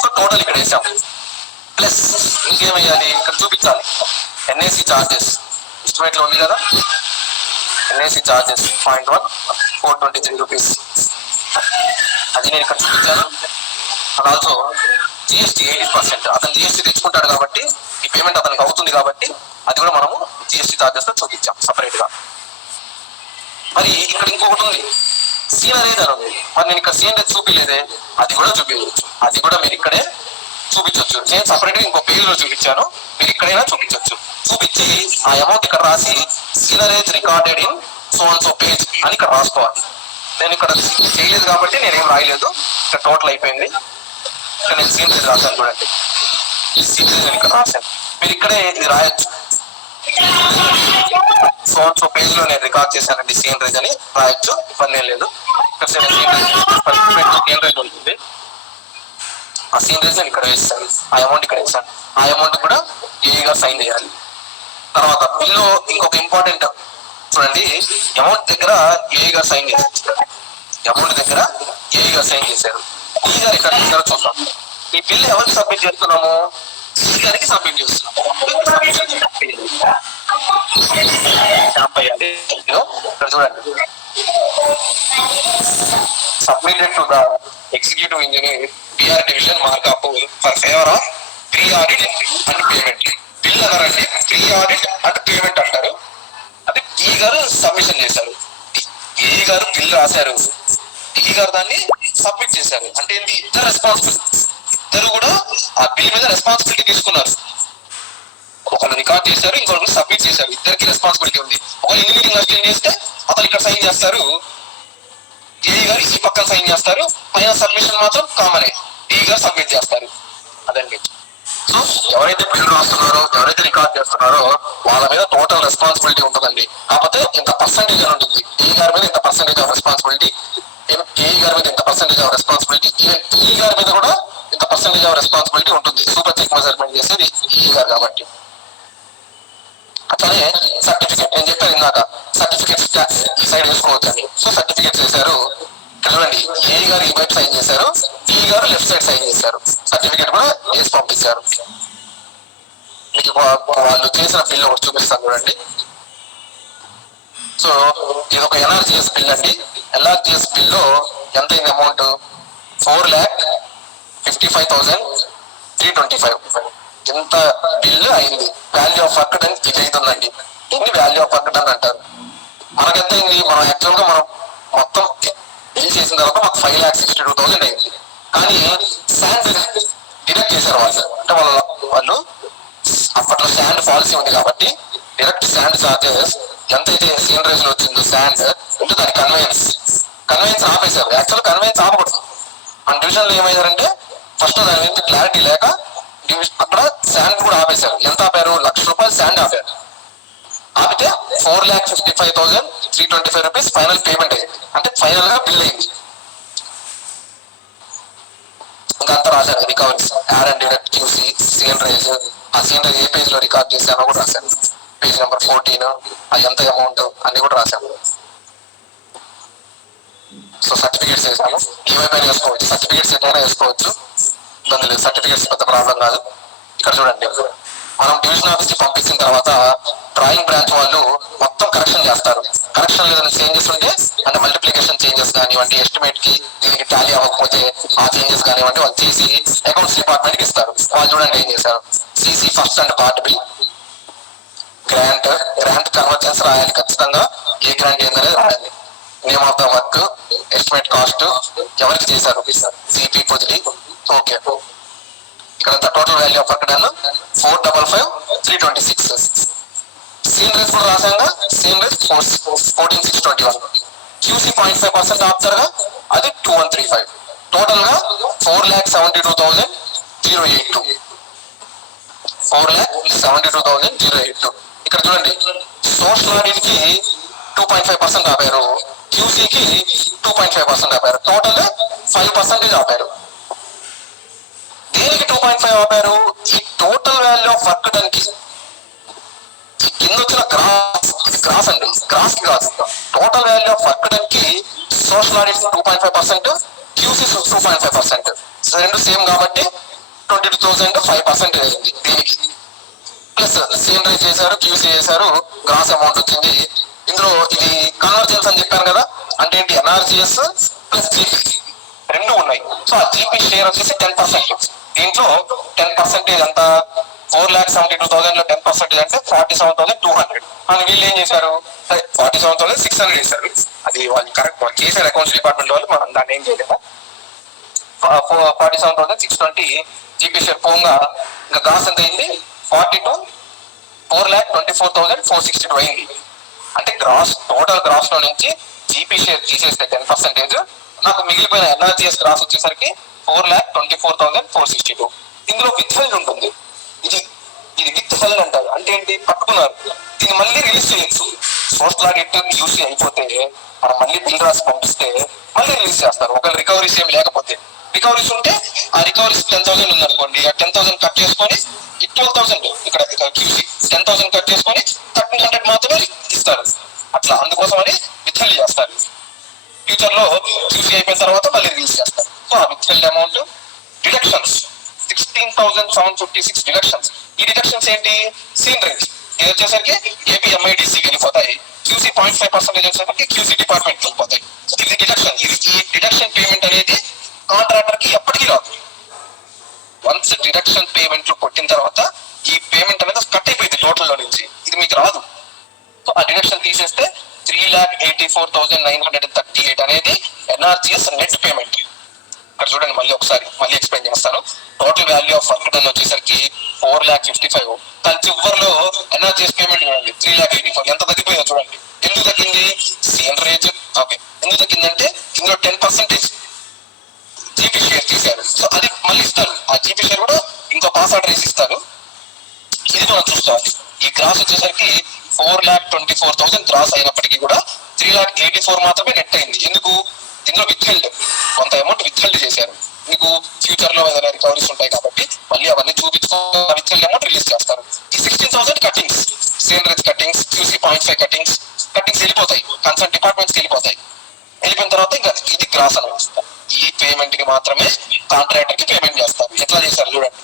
సో టోటల్ ఇక్కడ వేసాం. ప్లస్ ఇంకేం వేయాలి, ఇక్కడ చూపించాలి ఎన్ఏసి చార్జెస్. ఎస్టిమేట్ లో ఉంది కదా, ఎన్ఏసి చార్జెస్ 0.1 423 రూపీస్, అది నేను ఇక్కడ చూపించాను. And also GST 18%. అతను జిఎస్టీ తెచ్చుకుంటాడు కాబట్టి ఈ పేమెంట్ అతనికి అవుతుంది కాబట్టి అది కూడా మనము జిఎస్టీ చార్జెస్ తో చూపించాం సపరేట్ గా. మరి ఇక్కడ ఇంకొకటి ఉంది, సీనరీస్ అని ఉంది. మరి నేను ఇక్కడ సీనరీస్ చూపించలేదే, అది కూడా చూపించవచ్చు, అది కూడా మీరు ఇక్కడే చూపించవచ్చు. నేను సపరేట్ గా ఇంకో పేజ్ లో చూపించాను, మీరు ఇక్కడైనా చూపించవచ్చు. చూపించి ఆ అమౌంట్ ఇక్కడ రాసి sceneries recorded in so and so page అని ఇక్కడ రాసుకోవాలి. నేను ఇక్కడ చేయలేదు కాబట్టి నేనేం రాయలేదు, ఇక్కడ టోటల్ అయిపోయింది. ఇక్కడ నేను సీనరీస్ రాశాను చూడండి, ఈ సీనరీస్ నేను ఇక్కడ రాశాను, మీరు ఇక్కడే ఇది రాయొచ్చు. సో అండ్ సో పేజ్ లో నేను రికార్డ్ చేశానండి సీనరీస్ అని రాయొచ్చు, ఇబ్బంది ఏం లేదు. ఇక్కడ సీనరీస్ ఉంటుంది, ఆ సీనరీస్ నేను ఇక్కడ వేస్తాను, ఆ అమౌంట్ ఇక్కడ వేస్తాను. ఆ అమౌంట్ కూడా ఏగా సైన్ చేయాలి. తర్వాత బిల్లో ఇంకొక ఇంపార్టెంట్ చూడండి, అమౌంట్ దగ్గర ఏగా సైన్ చేశారు, అమౌంట్ దగ్గర ఏగా సైన్ చేశారు. ఈ గారు ఎక్కడ చేశారో చూద్దాం. ఈ బిల్ ఎవరికి సబ్మిట్ చేస్తున్నాము, ఈ గారికి సబ్మిట్ చేస్తున్నాము. ఇక్కడ చూడండి, submitted to the executive engineer PR division markup for favor of pre-audit and payment. Bill అన్నారంటే pre-audit and payment అంటారు. అది ఈ గారు సబ్మిషన్ చేశారు, ఈ గారు బిల్ రాశారు, ఈ గారు దాన్ని సబ్మిట్ చేశారు. అంటే ఏంటి, ఇద్దరు రెస్పాన్సిబుల్, ఇద్దరు కూడా ఆ బిల్ మీద రెస్పాన్సిబిలిటీ తీసుకున్నారు. ఒకళ్ళు రికార్డ్ చేశారు, ఇంకొకరు సబ్మిట్ చేశారు, ఇద్దరికి రెస్పాన్సిబిలిటీ ఉంది. ఒకళ్ళు ఇంజనీరింగ్ అసిస్టెంట్ చేస్తే అతను ఇక్కడ సైన్ చేస్తారు, ఏ గారు ఈ పక్కన సైన్ చేస్తారు, పైన సబ్మిషన్ మాత్రం కామనే, ఈ గారు సబ్మిట్ చేస్తారు. అదండి. సో ఎవరైతే బిల్ రాస్తున్నారో, ఎవరైతే రికార్డ్ చేస్తున్నారో వాళ్ళ మీద టోటల్ రెస్పాన్సిబిలిటీ ఉంటుందండి. కాకపోతే ఇంత పర్సెంటేజ్ అని ఉంటుంది, ఏ గారి మీద ఇంత పర్సెంటేజ్ ఆఫ్ రెస్పాన్సిబిలిటీ, ఏ గారి మీద ఇంత పర్సెంటేజ్ ఆఫ్ రెస్పాన్సిబిలిటీ, ఈ గారి మీద కూడా ఇంత పర్సెంటేజ్ ఆఫ్ రెస్పాన్సిబిలిటీ ఉంటుంది. సూపర్ చెక్ మెజర్మెంట్ చేసేది ఈ గారు కాబట్టి. అట్లానే సర్టిఫికేట్, నేను చెప్పాను ఇందాక సర్టిఫికేట్స్ ఈ సైడ్ వేసుకోవచ్చండి. సో సర్టిఫికేట్స్ వేశారు, చూడండి ఏ గారు ఈ వైపు సైన్ చేశారు, ఈ గారు లెఫ్ట్ సైడ్ సైన్ చేశారు, సర్టిఫికేట్ కూడా వేసి పంపించారు. మీకు వాళ్ళు చేసిన బిల్ ఒకటి చూపిస్తాను చూడండి. సో ఇది ఒక ఎన్ఆర్జిఎస్ బిల్ అండి. ఎన్ఆర్జిఎస్ బిల్లో ఎంత అయింది అమౌంట్, 4,55,325. ఎంత బిల్లు అయింది. వాల్యూ ఆఫ్ వర్క్ డన్ ఇది అవుతుందండి, దీన్ని వాల్యూ ఆఫ్ వర్క్ డన్ అంటారు. మనకెంత అయింది, మనం యాక్చువల్ గా మనం మొత్తం బిల్ చేసిన తర్వాత మాకు 5,62,000 అయింది. కానీ శాండ్ డిడక్ట్ చేశారు వాళ్ళు, అంటే వాళ్ళు అప్పట్లో శాండ్ పాలసీ ఉంది కాబట్టి డైరెక్ట్ శాండ్ చార్జెస్ ఎంతైతే సీనరీస్ లో వచ్చిందో శాండ్ అంటే దాని కన్వెన్స్ ఆపేశారు. యాక్చువల్ కన్వెన్స్ ఆపకూడదు. మన డివిజన్ లో ఏమయ్యారంటే ఫస్ట్ దాని మీద క్లారిటీ లేక అక్కడ శాండ్ కూడా ఆపేశారు. ఎంత ఆపారు, ₹1,00,000 శాండ్ ఆపారు. ఆపితే 4,55,325 రూపీస్ ఫైనల్ పేమెంట్ అయింది, అంటే ఫైనల్ గా బిల్ అయింది. ఇంకా అంతా రాశారు రికవరీస్, యాడ్ అండ్ డైరెక్ట్ చూసి సీనరీస్, ఆ సీనరీ ఏ పేజ్ లో రికార్డ్ చేశానో కూడా రాశాను. పేజ్ నెంబర్ 14 అది ఎంత అమౌంట్ అన్ని కూడా రాశాను. సో సర్టిఫికేట్స్ వేసాను, ఏమైనా వేసుకోవచ్చు, సర్టిఫికేట్స్ ఎట్లయినా వేసుకోవచ్చు, ఇబ్బంది లేదు. సర్టిఫికేట్స్ పెద్ద ప్రాబ్లం కాదు. ఇక్కడ చూడండి, మనం డివిజన్ ఆఫీస్ కి పంపించిన తర్వాత డ్రాయింగ్ బ్రాంచ్ వాళ్ళు మొత్తం కరెక్షన్ చేస్తారు. కరెక్షన్ ఏదైనా చేంజెస్ ఉంటే అంటే మల్టిప్లికేషన్ చేంజెస్ కానివ్వండి, ఎస్టిమేట్ కి దీనికి టాలీ అవ్వకపోతే ఆ చేంజెస్ కానివ్వండి వాళ్ళు చేసి అకౌంట్స్ డిపార్ట్మెంట్ కి ఇస్తారు. వాళ్ళు చూడండి ఏం చేశారు. CC first and part bill, grant convergence రాయాలి ఖచ్చితంగా. ఏ గ్రాంట్ ఏందనేది రాయాలి. Name of the work, estimate cost, ఎవరికి చేశారు, సిపి పొజిటి. ఓకే, ఇక్కడ total value of work done 455,326. సీన్ రేట్ కూడా రాసాగా. సీన్ రేట్ 14,621. క్యూసీ 0.5% ఆపుతారుగా, అది 2135. టోటల్ గా 4,72,082. 4,72,082. ఇక్కడ చూడండి, సోషల్ ఆడిట్ కి 2.5% ఆపారు, క్యూసీకి 2.5% ఆపారు, టోటల్ 5% ఆపారు. దేనికి 2.5 ఆపారు? ఈ total value of work done కి కింద వచ్చిన గ్రాస్ అండి, గ్రాస్ కి కాదు, total value of work done కి సోషల్ ఆడిట్ 2.5%, క్యూసీ 2.5%. రెండు సేమ్ కాబట్టి 22,000 5% అయింది దీనికి. ప్లస్ సేమ్ రేట్ చేశారు, క్యూసీ చేశారు, గ్రాస్ అమౌంట్ వచ్చింది. ఇందులో ఇది కన్వర్జెన్స్ అని చెప్పాను కదా, అంటే ఏంటి, ఎన్ఆర్జిఎస్ ప్లస్ జీపీ రెండు ఉన్నాయి. సో ఆ జీపీ షేర్ వచ్చేసి 10%. దీంట్లో 10% అంతా 4,72,000 లో 10% అంటే 47,200. అని వీళ్ళు ఏం చేశారు, 47,600 చేశారు. అది వాళ్ళు కరెక్ట్, వాళ్ళు చేశారు అకౌంట్స్ డిపార్ట్మెంట్ వాళ్ళు, మనం దాన్ని ఏం చేయలేము. 47,620 జీపీ షేర్ పోగా ఇంకా గ్రాస్ ఎంత అయింది, 4,24,462 అయింది. అంటే గ్రాస్, టోటల్ గ్రాస్ లో నుంచి జీపీ షేర్ తీసేస్తే 10%, నాకు మిగిలిపోయిన ఎన్ఆర్జిఎస్ గ్రాస్ వచ్చేసరికి 4,24,462. ఇందులో విత్ హెల్డ్ ఉంటుంది. ఇది విత్ హెల్డ్ అంటారు. అంటే ఏంటి, పట్టుకున్నారు, దీన్ని మళ్ళీ రిలీజ్ చేయొచ్చు. సోషల్ ఆడిట్ యూసీ అయిపోతే మనం మళ్ళీ బిల్ రాసి పంపిస్తే మళ్ళీ రిలీజ్ చేస్తారు. ఒకవేళ రికవరీస్ ఏం లేకపోతే. రికవరీస్ ఉంటే ఆ రికవరీస్ 10,000 ఉందనుకోండి, ఆ 10,000 కట్ చేసుకొని 12,000 ఇక్కడ క్యూసీ 10,000 కట్ చేసుకొని 1,300 మాత్రమే ఇస్తారు. అట్లా అందుకోసం అని విత్ హెల్డ్ చేస్తారు. ఫ్యూచర్ లో క్యూసీ అయిపోయిన తర్వాత మళ్ళీ రిలీజ్ చేస్తారు. సో ఆ with held amount. Deductions 16,756 deductions. ఈ డిడక్షన్స్ ఏంటి, సీన్ రేంజ్ ఇది వచ్చేసరికి ఏపీఎంఐడిసి వెళ్ళిపోతాయి, క్యూసీ 0.5% వచ్చేసరికి క్యూసీ డిపార్ట్మెంట్ వెళ్ళిపోతాయి. ఇది డిడక్షన్. ఈ డిడక్షన్ పేమెంట్ అనేది కాంట్రాక్టర్ కి ఎప్పటికీ రాదు. వన్స్ డిడక్షన్ పేమెంట్లు కొట్టిన తర్వాత ఈ పేమెంట్ అనేది కట్ అయిపోయింది టోటల్ లో నుంచి, ఇది మీకు రాదు. సో ఆ డిడక్షన్ తీసేస్తే 3,84,938 అనేది ఎన్ఆర్జిఎస్ నెట్ పేమెంట్. ఇక్కడ చూడండి, మళ్ళీ ఎక్స్ప్లెయిన్ చేస్తాను. Total value of work done వచ్చేసరికి 4,55,000. కానీ చివరిలో ఎన్ఆర్జిఎస్ పేమెంట్ చూడండి 3,84,000. ఎంత తగ్గిపోయిందో చూడండి. ఎందుకు తగ్గింది, సీన్ రేజ్. ఓకే, ఎందుకు తగ్గిందంటే ఇందులో 10% జీపీ షేర్ తీశారు. సో అది మళ్ళీ ఇస్తారు. ఆ జీపీ షేర్ కూడా ఇంకో పాస్ ఆర్డర్ వేసి ఇస్తారు. ఇది మనం చూసుకోవాలి. ఈ గ్రాస్ వచ్చేసరికి 4,24,000 గ్రాస్ అయినప్పటికీ కూడా 3,84,000 మాత్రమే నెట్ అయింది. ఎందుకు, ఇందులో విత్ హెల్డ్ కొంత అమౌంట్ విత్ హెల్డ్ చేశారు. మీకు ఫ్యూచర్ లో ఏదైనా రికవరీస్ ఉంటాయి కాబట్టి మళ్ళీ అవన్నీ చూపించుకొని విత్ హెల్డ్ అమౌంట్ రిలీజ్ చేస్తారు. ఈ 16,000 cuttings, sale rate cuttings, QC 0.5 cuttings వెళ్ళిపోతాయి, కన్సర్న్ డిపార్ట్మెంట్స్ వెళ్ళిపోతాయి. వెళ్ళిపోయిన తర్వాత ఇంకా ఇది గ్రాస్ అనమాట. ఈ పేమెంట్ కి మాత్రమే కాంట్రాక్టర్ కి పేమెంట్ చేస్తారు. ఎట్లా చేశారు చూడండి.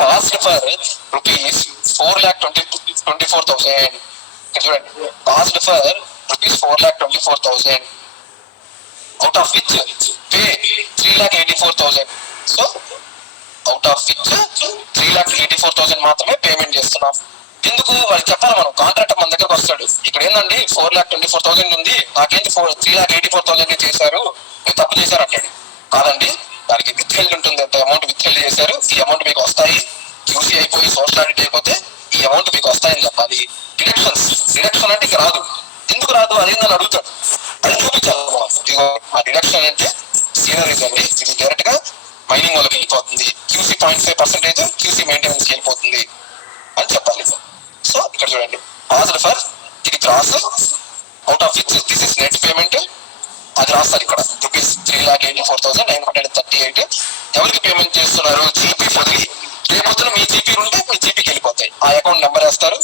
Cost for rupees 4,24,000. ఇక్కడ చూడండి, cost for rupees 4,24,000, out of which pay 3,84,000. So out of which 3,84,000 మాత్రమే పేమెంట్ చేస్తున్నాం. ఎందుకు వాళ్ళు చెప్పాలి, మనం కాంట్రాక్టర్ మన దగ్గరకు వస్తాడు, ఇక్కడ ఏంటండి 4,24,000 ఉంది, నాకేంటి 3,84,000 చేశారు, మీరు తప్పు చేశారు అంటాడు. కాదండి, దానికి విత్ హెల్డ్ ఉంటుంది, ఎంత అమౌంట్ విత్ హెల్డ్ చేశారు, ఈ అమౌంట్ మీకు వస్తాయి. క్యూసీ అయిపోయి సోషల్ ఆడిట్ అయిపోతే ఈ అమౌంట్ మీకు వస్తాయని చెప్పాలి. డిడక్షన్ అంటే ఇక రాదు. ఎందుకు రాదు అదేందని అడుగుతాడు, అది చూపించాలి. ఆ డిడక్షన్ అంటే సీనరీస్ అండి, ఇది డైరెక్ట్ గా మైనింగ్ వాళ్ళకి వెళ్ళిపోతుంది. క్యూసీ 0.5% క్యూసీ మెయింటెనెన్స్ వెళ్ళిపోతుంది అని చెప్పాలి. సో ఇక్కడ చూడండి, పాస్డ్ ఫర్ ఇది gross, out of which this is net payment. అది రాస్తారు ఇక్కడ రూపీస్ 3,84,938. ఎవరికి పేమెంట్ చేస్తున్నారు, జీపీ పొదిలి. రేపొద్దున మీ జీపీ ఉంటే మీ జీపీకి వెళ్ళిపోతాయి. ఆ అకౌంట్ నెంబర్ వేస్తారు.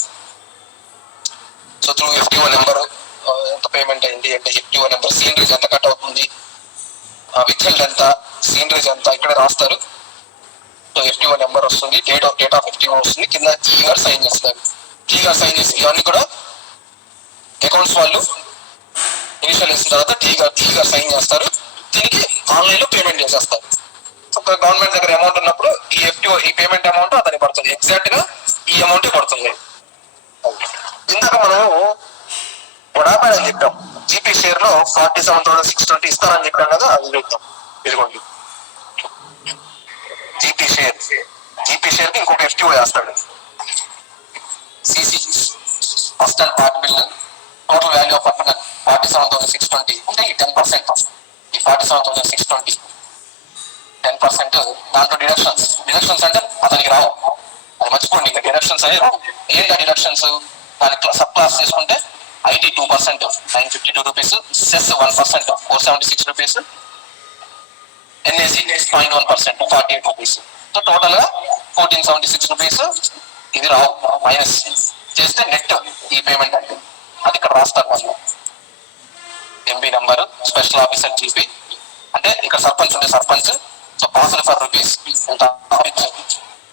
సో త్రూ ఎఫ్టీఓ నెంబర్ ఎంత పేమెంట్ అయింది అంటే ఎఫ్టీఓ నెంబర్, సీనరీస్ ఎంత కట్ అవుతుంది, విత్ హెల్డ్ ఎంత, సీనరీస్ ఎంత ఇక్కడ రాస్తారు. సో ఎఫ్టీఓ నెంబర్ వస్తుంది, డేట్ ఆఫ్ ఎఫ్టీఓ వస్తుంది, కింద ఈఆర్ సైన్ చేస్తారు. టీ గారు సైన్ చేసి ఇవన్నీ కూడా అకౌంట్స్ వాళ్ళు ఇనిషియల్ వేసిన తర్వాత టీ గారు సైన్ చేస్తారు. దీనికి ఆన్లైన్ లో పేమెంట్ చేసేస్తారు. గవర్నమెంట్ దగ్గర అమౌంట్ ఉన్నప్పుడు ఈ ఎఫ్టీఓ ఈ పేమెంట్ అమౌంట్ అతనికి పడుతుంది. ఎగ్జాక్ట్ గా ఈ అమౌంట్ పడుతుంది. ఇందాక మనం వడాపాడ అని చెప్పాం. జీపీ షేర్ లో 47,620 ఇస్తారని చెప్పాం కదా, అది చూద్దాం. ఇదిగోండి జీపీ షేర్ కి ఇంకొక ఎఫ్టీఓ వేస్తాడు. CC first and part bill total value of 47,620 అంటే ఈ 10%. ఈ 47,620 10% దాంట్లో డిడక్షన్స్ అంటే అతనికి రావు. అది మర్చిపోండి, ఇంకా డిడక్షన్స్ అనేవి రావు. ఏంటి డిడక్షన్స్? దానికి సబ్ క్లాస్ చేసుకుంటే IT 2% 952 rupees, cess 1% 476 rupees, NAC 0.1% 48 rupees. So total గా 1476 రూపీస్ ఇది రావు. మైనస్ చేస్తే నెట్ ఈ పేమెంట్ అంటే అది ఇక్కడ రాస్తారు వాళ్ళు. MP number, special officer GP అంటే ఇక్కడ సర్పంచ్ ఉండే sarpanch. So passed for rupees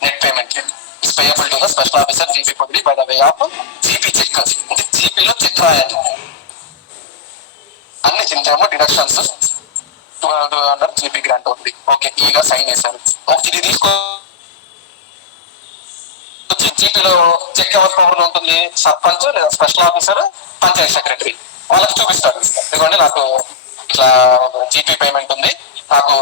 net payment is payable to the special officer GP పొంది by the way of GP cheque. అంటే జీపీలో చెక్ రాయాలి. అన్ని చిన్న డిడక్షన్స్ 200 జీపీ గ్రాంట్ ఉంది. ఓకే, ఈగా సైన్ చేశారు. ఇది తీసుకో జీపీలో చెక్ ఎవరి పవర్ ఉంటుంది? సర్పంచ్ లేదా స్పెషల్ ఆఫీసర్, పంచాయత్ సెక్రటరీ. వాళ్ళకి చూపిస్తాడు, ఎందుకంటే నాకు ఇట్లా జీపీ పేమెంట్ ఉంది, నాకు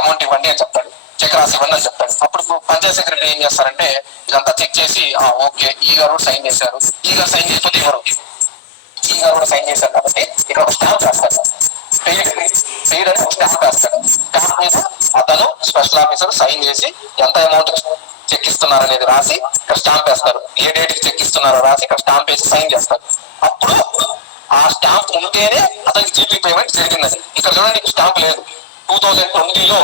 అమౌంట్ ఇవ్వండి అని చెప్తాడు. చెక్ రాసి ఇవ్వండి అని చెప్తాడు. అప్పుడు పంచాయత్ సెక్రటరీ ఏం చేస్తారంటే ఇదంతా చెక్ చేసి ఓకే ఈ గారు కూడా సైన్ చేశారు, ఈ గారు సైన్ చేయకపోతే ఇవ్వరు. ఈ గారు కూడా సైన్ చేశారు కాబట్టి ఇక్కడ ఒక స్టాంప్ వేస్తాడు. పెయిడ్ అని ఒక స్టాంప్ వేస్తాడు. స్టాంప్ మీద అతను స్పెషల్ ఆఫీసర్ సైన్ చేసి ఎంత అమౌంట్ చెక్ ఇస్తున్నారు అనేది రాసి ఇక్కడ స్టాంప్ వేస్తారు. ఏ డేట్ కి చెక్ ఇస్తున్నారో రాసి ఇక్కడ స్టాంప్ వేసి సైన్ చేస్తారు. అప్పుడు ఆ స్టాంప్ ఉంటేనే అతనికి జీపీ పేమెంట్ జరిగిందని. ఇక్కడ చూడండి స్టాంప్ లేదు. 2020లో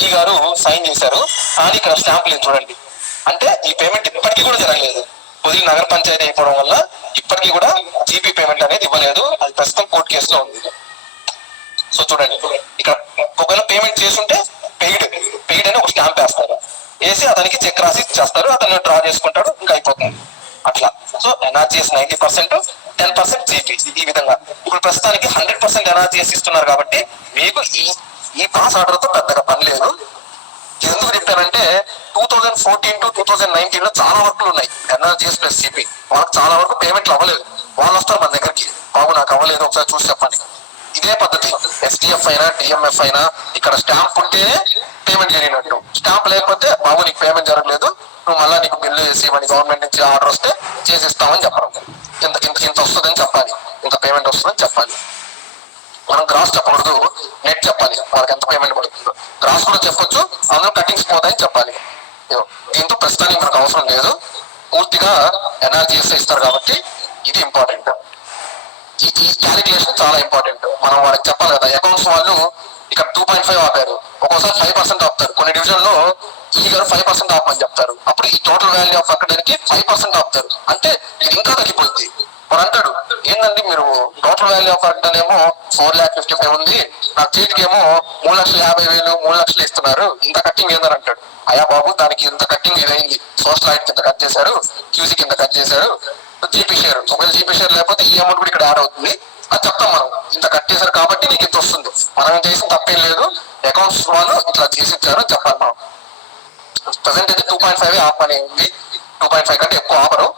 ఈ గారు సైన్ చేశారు కానీ ఇక్కడ స్టాంప్ లేదు చూడండి. అంటే ఈ పేమెంట్ ఇప్పటికీ కూడా జరగలేదు. పొదిలి నగర పంచాయతీ అయిపోవడం వల్ల ఇప్పటికీ కూడా జీపీ పేమెంట్ అనేది ఇవ్వలేదు. అది ప్రస్తుతం కోర్టు కేసులో ఉంది. సో చూడండి ఇక్కడ ఒకవేళ పేమెంట్ చేస్తుంటే పెయిడ్ అని ఒక స్టాంప్ వేస్తారు. వేసి అతనికి చెక్ రాసి ఇచ్చేస్తారు. అతను డ్రా చేసుకుంటాడు, ఇంకా అయిపోతుంది అట్లా. So NREGS 90%, 10% GP. ఈ విధంగా ఇప్పుడు ప్రస్తుతానికి 100% ఎన్ఆర్జీఎస్ ఇస్తున్నారు కాబట్టి మీకు ఈ పాస్ ఆర్డర్ తో పెద్దగా పని లేదు. ఎందుకు చెప్తానంటే 2014 to 2019 లో చాలా వర్క్లు ఉన్నాయి ఎన్ఆర్జీఎస్ ప్లస్ జీపీ. వాళ్ళకి చాలా వరకు పేమెంట్లు అవ్వలేదు. వాళ్ళు వస్తారు మన దగ్గరికి, బాబు నాకు అవ్వలేదు ఒకసారి చూసి చెప్పండి. ఇదే పద్ధతి. ఎస్డిఎఫ్ అయినా డిఎంఎఫ్ అయినా ఇక్కడ స్టాంప్ ఉంటేనే పేమెంట్ జరిగినట్టు. స్టాంప్ లేకపోతే బాబు నీకు పేమెంట్ జరగలేదు, నువ్వు మళ్ళీ నీకు బిల్లు వేసి మన గవర్నమెంట్ నుంచి ఆర్డర్ వస్తే చేసిస్తామని చెప్పడం. ఇంత వస్తుందని చెప్పాలి, ఇంత పేమెంట్ వస్తుందని చెప్పాలి. మనం గ్రాస్ చెప్పకూడదు, నెట్ చెప్పాలి. వాళ్ళకి ఎంత పేమెంట్ పడుతుందో గ్రాస్ కూడా చెప్పొచ్చు, అందులో కటింగ్స్ పోతాయని చెప్పాలి. దీంతో ప్రస్తుతానికి మనకు అవసరం లేదు, పూర్తిగా ఎన్ఆర్జీఎస్ ఇస్తారు కాబట్టి ఇది ఇంపార్టెంట్. ఈ క్యాలిక్యులేషన్ చాలా ఇంపార్టెంట్. మనం వాళ్ళకి చెప్పాలి కదా. అకౌంట్స్ వాళ్ళు ఇక్కడ 2.5 ఆపారు, ఒక్కోసారి 5% ఆపుతారు. కొన్ని డివిజన్ లో ఈ గారు 5% ఆపమని చెప్తారు. అప్పుడు ఈ టోటల్ వాల్యూ ఆఫ్ అక్కడికి 5% ఆపుతారు. అంటే ఇది ఇంకా తగ్గిపోతుంది. మరి అంటాడు ఏంటంటే మీరు టోటల్ వాల్యూ ఆఫ్ అక్కడనేమో 4,55,000 ఉంది, నాకు చేతికేమో 3,50,000 3,00,000 ఇస్తున్నారు, ఇంత కట్టింగ్ ఏందని అంటాడు. అయ్యా బాబు దానికి ఇంత కట్టింగ్ ఇదైంది, సోషల్ లైట్ కింద కట్ చేశారు, క్యూసీ కింద కట్ చేశారు, జీపీ షేర్. ఒకవేళ జీపీ షేర్ లేకపోతే ఈ అమౌంట్ కూడా ఇక్కడ యాడ్ అవుతుంది. అది చెప్తాం మనం, ఇంత కట్ చేశారు కాబట్టి నీకు ఇంత వస్తుంది. మనం చేసిన తప్పేం లేదు, అకౌంట్స్ వాళ్ళు ఇట్లా చేసి ఇచ్చారు అని చెప్పాలి మనం. ప్రజెంట్ అయితే 2.5 ఆఫ్ అని ఉంది. 2.5 కంటే ఎక్కువ ఆఫరు.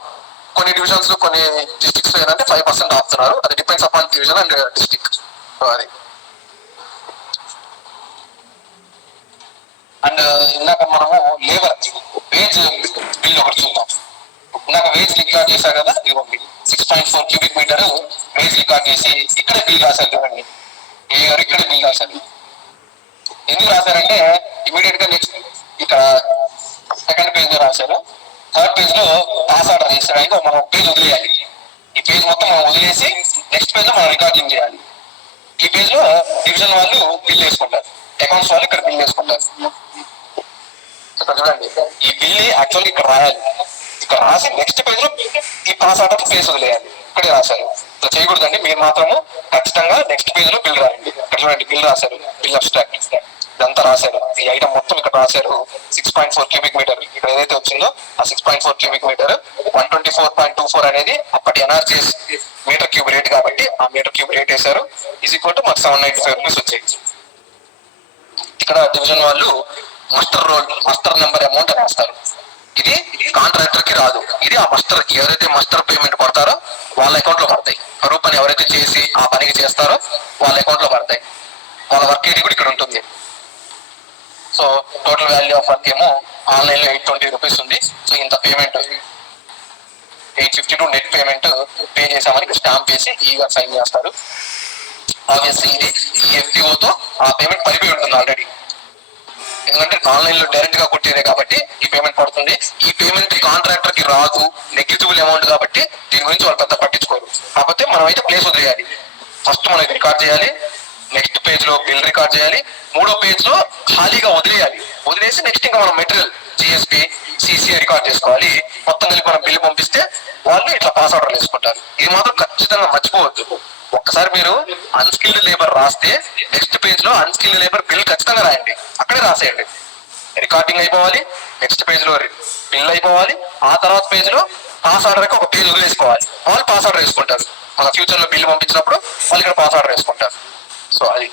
కొన్ని డివిజన్స్ లో కొన్ని డిస్ట్రిక్ట్స్ ఏంటంటే 5% ఆపుతున్నారు. అది depends upon division and district. అది అండ్ ఇందాక మనము లేబర్ వేజ్ బిల్ ఒకటి చూద్దాం. ఇందాక వేజ్ రికార్డ్ చేశారు కదా, ఇవ్వండి 6.4 క్యూబిక్ మీటర్ వేజ్ రికార్డ్ చేసి ఇక్కడే బిల్ రాశారు చూడండి. ఏ గారు ఇక్కడే బిల్ రాశారు. ఎందుకు రాశారంటే ఇమీడియట్ గా నెక్స్ట్ ఇక్కడ సెకండ్ పేజ్ లో రాశారు. థర్డ్ పేజ్ లో పాస్ ఆర్డర్ చేశారు. అయితే మనం పేజ్ వదిలేయాలి. ఈ పేజ్ మొత్తం మనం వదిలేసి నెక్స్ట్ పేజ్ లో మనం రికార్డింగ్ చేయాలి. ఈ పేజ్ లో డివిజన్ వాళ్ళు బిల్ వేసుకుంటారు, అకౌంట్స్ వాళ్ళు ఇక్కడ బిల్ వేసుకుంటారు. ఇక్కడ చూడండి ఈ బిల్ యాక్చువల్ ఇక్కడ రాయాలి. ఇక్కడ రాసి నెక్స్ట్ పేజ్ లో ఈ పాస్ ఆర్డర్ పేజ్ వదిలేయాలి. ఇక్కడే రాశారు. ఇట్లా చేయకూడదండి. మీరు మాత్రము ఖచ్చితంగా నెక్స్ట్ పేజ్ లో బిల్ రాయండి. ఇక్కడ చూడండి బిల్ రాశారు, బిల్ అబ్స్ట్రాక్ట్. ఇదంతా రాశారు, ఈ ఐటమ్ మొత్తం ఇక్కడ రాశారు. 6.4 క్యూబిక్ మీటర్ ఇక్కడ ఏదైతే వచ్చిందో ఆ 6.4 క్యూబిక్ మీటర్ 124.24 అనేది అప్పటి ఎన్ఆర్జీఎస్ మీటర్ క్యూబ్ రేట్ కాబట్టి ఆ మీటర్ క్యూబ్ రేట్ వేశారు. ఈజ్ ఈక్వల్ టు మాకు 795 రూపీస్ వచ్చాయి. ఇక్కడ డివిజన్ వాళ్ళు మస్టర్ నెంబర్ అమౌంట్ అని వేస్తారు. ఇది కాంట్రాక్టర్ కి రాదు, ఇది ఆ మస్టర్ ఎవరైతే మస్టర్ పేమెంట్ పడతారో వాళ్ళ అకౌంట్ లో పడతాయి. కరువు పని ఎవరైతే చేసి ఆ పనికి చేస్తారో వాళ్ళ అకౌంట్ లో పడతాయి. వాళ్ళ వర్క్ ఏది కూడా ఇక్కడ ఉంటుంది. So total value of work ఏమో ఆన్లైన్ లో 820 రూపీస్ ఉంది. సో ఇంత పేమెంట్ 852 నెట్ పేమెంట్ పే చేసామని స్టాంప్ వేసి ఈగా సైన్ చేస్తారు. ఆబ్వియస్లీ ఇది ఈ ఎఫ్టీఓతో ఆ పేమెంట్ పడిపోయి ఉంటుంది ఆల్రెడీ, ఎందుకంటే ఆన్లైన్ లో డైరెక్ట్ గా కొట్టేదే కాబట్టి ఈ పేమెంట్ పడుతుంది. ఈ పేమెంట్ కాంట్రాక్టర్ కి రాదు, నెగ్లిజిబుల్ అమౌంట్ కాబట్టి దీని గురించి వాళ్ళు పెద్ద పట్టించుకోరు. కాకపోతే మనం అయితే ప్లేస్ వదిలేయాలి. ఫస్ట్ మనం ఇది రికార్డ్ చేయాలి, నెక్స్ట్ పేజ్ లో బిల్ రికార్డ్ చేయాలి, మూడో పేజ్ లో ఖాళీగా వదిలేయాలి. వదిలేసి నెక్స్ట్ ఇంకా మనం మెటీరియల్ జిఎస్పి సిసి రికార్డ్ చేసుకోవాలి. మొత్తం కలిపి మనం బిల్ పంపిస్తే వాళ్ళు ఇట్లా పాస్ ఆర్డర్లు వేసుకుంటారు. ఇది మాత్రం ఖచ్చితంగా మర్చిపోవద్దు. ఒక్కసారి మీరు అన్స్కిల్డ్ లేబర్ రాస్తే నెక్స్ట్ పేజ్ లో అన్స్కిల్డ్ లేబర్ బిల్ ఖచ్చితంగా రాయండి, అక్కడే రాసేయండి. రికార్డింగ్ అయిపోవాలి, నెక్స్ట్ పేజ్ లో బిల్ అయిపోవాలి, ఆ తర్వాత పేజ్ లో పాస్ ఆర్డర్ ఒక పేజ్ వదిలేసుకోవాలి. వాళ్ళు పాస్ ఆర్డర్ వేసుకుంటారు. మన ఫ్యూచర్ లో బిల్ పంపించినప్పుడు వాళ్ళు ఇక్కడ పాస్ ఆర్డర్ వేసుకుంటారు. సో అది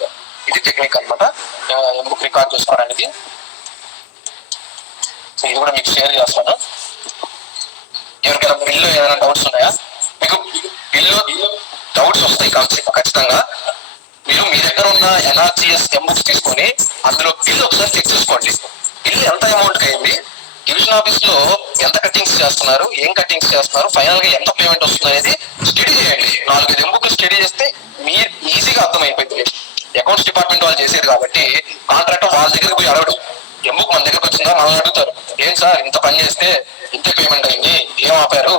ఇది టెక్నిక్ అనమాట, ఎందుకు రికార్డ్ చేసుకోవడానికి. సో ఇది కూడా మీకు షేర్ చేస్తాను. ఎవరికైనా బిల్లో ఏమైనా డౌట్స్ ఉన్నాయా? మీకు బిల్లో డౌట్స్ వస్తాయి ఖచ్చితంగా. మీరు మీ దగ్గర ఉన్న ఎన్ఆర్జిఎస్ ఎంబుక్స్ తీసుకొని అందులో బిల్ ఒకసారి చెక్ చేసుకోండి. బిల్ ఎంత అమౌంట్ అయింది, డివిజన్ ఆఫీస్ లో ఎంత కట్టింగ్స్ చేస్తున్నారు, ఏం కట్టింగ్స్ చేస్తున్నారు, ఫైనల్ గా ఎంత పేమెంట్ వస్తుంది అనేది స్టడీ చేయండి. 4-5 ఎంబుక్లు స్టడీ చేస్తే మీరు ఈజీగా అర్థమైపోయింది. అకౌంట్స్ డిపార్ట్మెంట్ వాళ్ళు చేసేది కాబట్టి కాంట్రాక్టర్ వాళ్ళ దగ్గరికి పోయి అడగడు. ఎంబుక్ మన దగ్గరకు వచ్చిందా మనల్ని అడుగుతారు, ఏం సార్ ఇంత పని చేస్తే ఇంత పేమెంట్ అయింది, ఏం ఆపారు,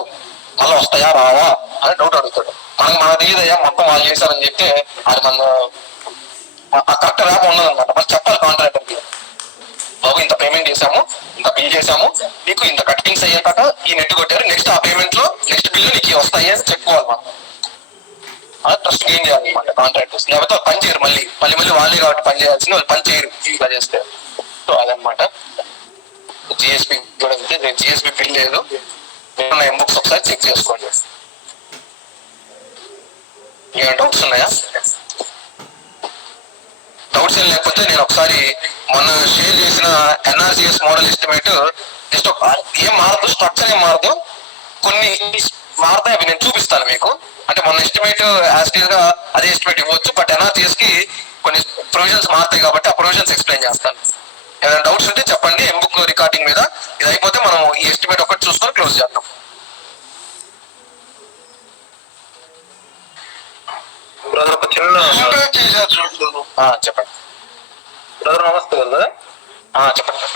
మళ్ళీ వస్తాయా రావా అని డౌట్ అడుగుతాడు. మనకు తెలియదయ్యా మొత్తం వాళ్ళు చేశారని చెప్తే అది మన కరెక్ట్ ర్యాప్ ఉండదన్నమాట. మనం చెప్పాలి కాంట్రాక్టర్కి, బాబు ఇంత పేమెంట్ చేసాము, ఇంత బిల్ చేసాము, నీకు ఇంత కటింగ్స్ అయ్యాక ఈ నెట్ కొట్టారు, నెక్స్ట్ ఆ పేమెంట్ లో నెక్స్ట్ బిల్లు నీకు వస్తాయి అని చెప్పుకోవాలి. మనం ట్రస్ట్ గెయిన్ చేయాలన్నమాట కాంట్రాక్టర్స్. లేకపోతే పని చేయరు, మళ్ళీ వాళ్ళే కాబట్టి పని చేయాల్సింది, వాళ్ళు పని చేయరు ఇలా చేస్తే. సో అదనమాట. జిఎస్పి కూడా నేను జిఎస్పి బిల్ లేదు, మీరు ఎంబుక్స్ ఒకసారి చెక్ చేసుకోండి. ఏమైనా డౌట్స్ ఉన్నాయా? డౌట్స్ ఏం లేకపోతే నేను ఒకసారి మొన్న షేర్ చేసిన ఎన్ఆర్జిఎస్ మోడల్ ఎస్టిమేట్ జస్ట్ ఏం మారదు, స్ట్రక్చర్ ఏం మారదు, కొన్ని మారుతాయి, అవి నేను చూపిస్తాను మీకు. అంటే మొన్న ఎస్టిమేట్ యాజ్ గా అదే ఎస్టిమేట్ ఇవ్వచ్చు, బట్ ఎన్ఆర్జిఎస్ కి కొన్ని ప్రొవిజన్స్ మారుతాయి కాబట్టి ఆ ప్రొవిజన్స్ ఎక్స్ప్లెయిన్ చేస్తాను. ఏమైనా డౌట్స్ ఉంటే చెప్పండి ఎంబుక్ రికార్డింగ్ మీద. ఇది అయిపోతే మనం ఈ ఎస్టిమేట్ ఒకటి చూసుకొని క్లోజ్ చేద్దాం. బ్రదర్ ఒక చిన్న చెప్పండి బ్రదర్. నమస్తే బ్రదర్. చెప్పండి.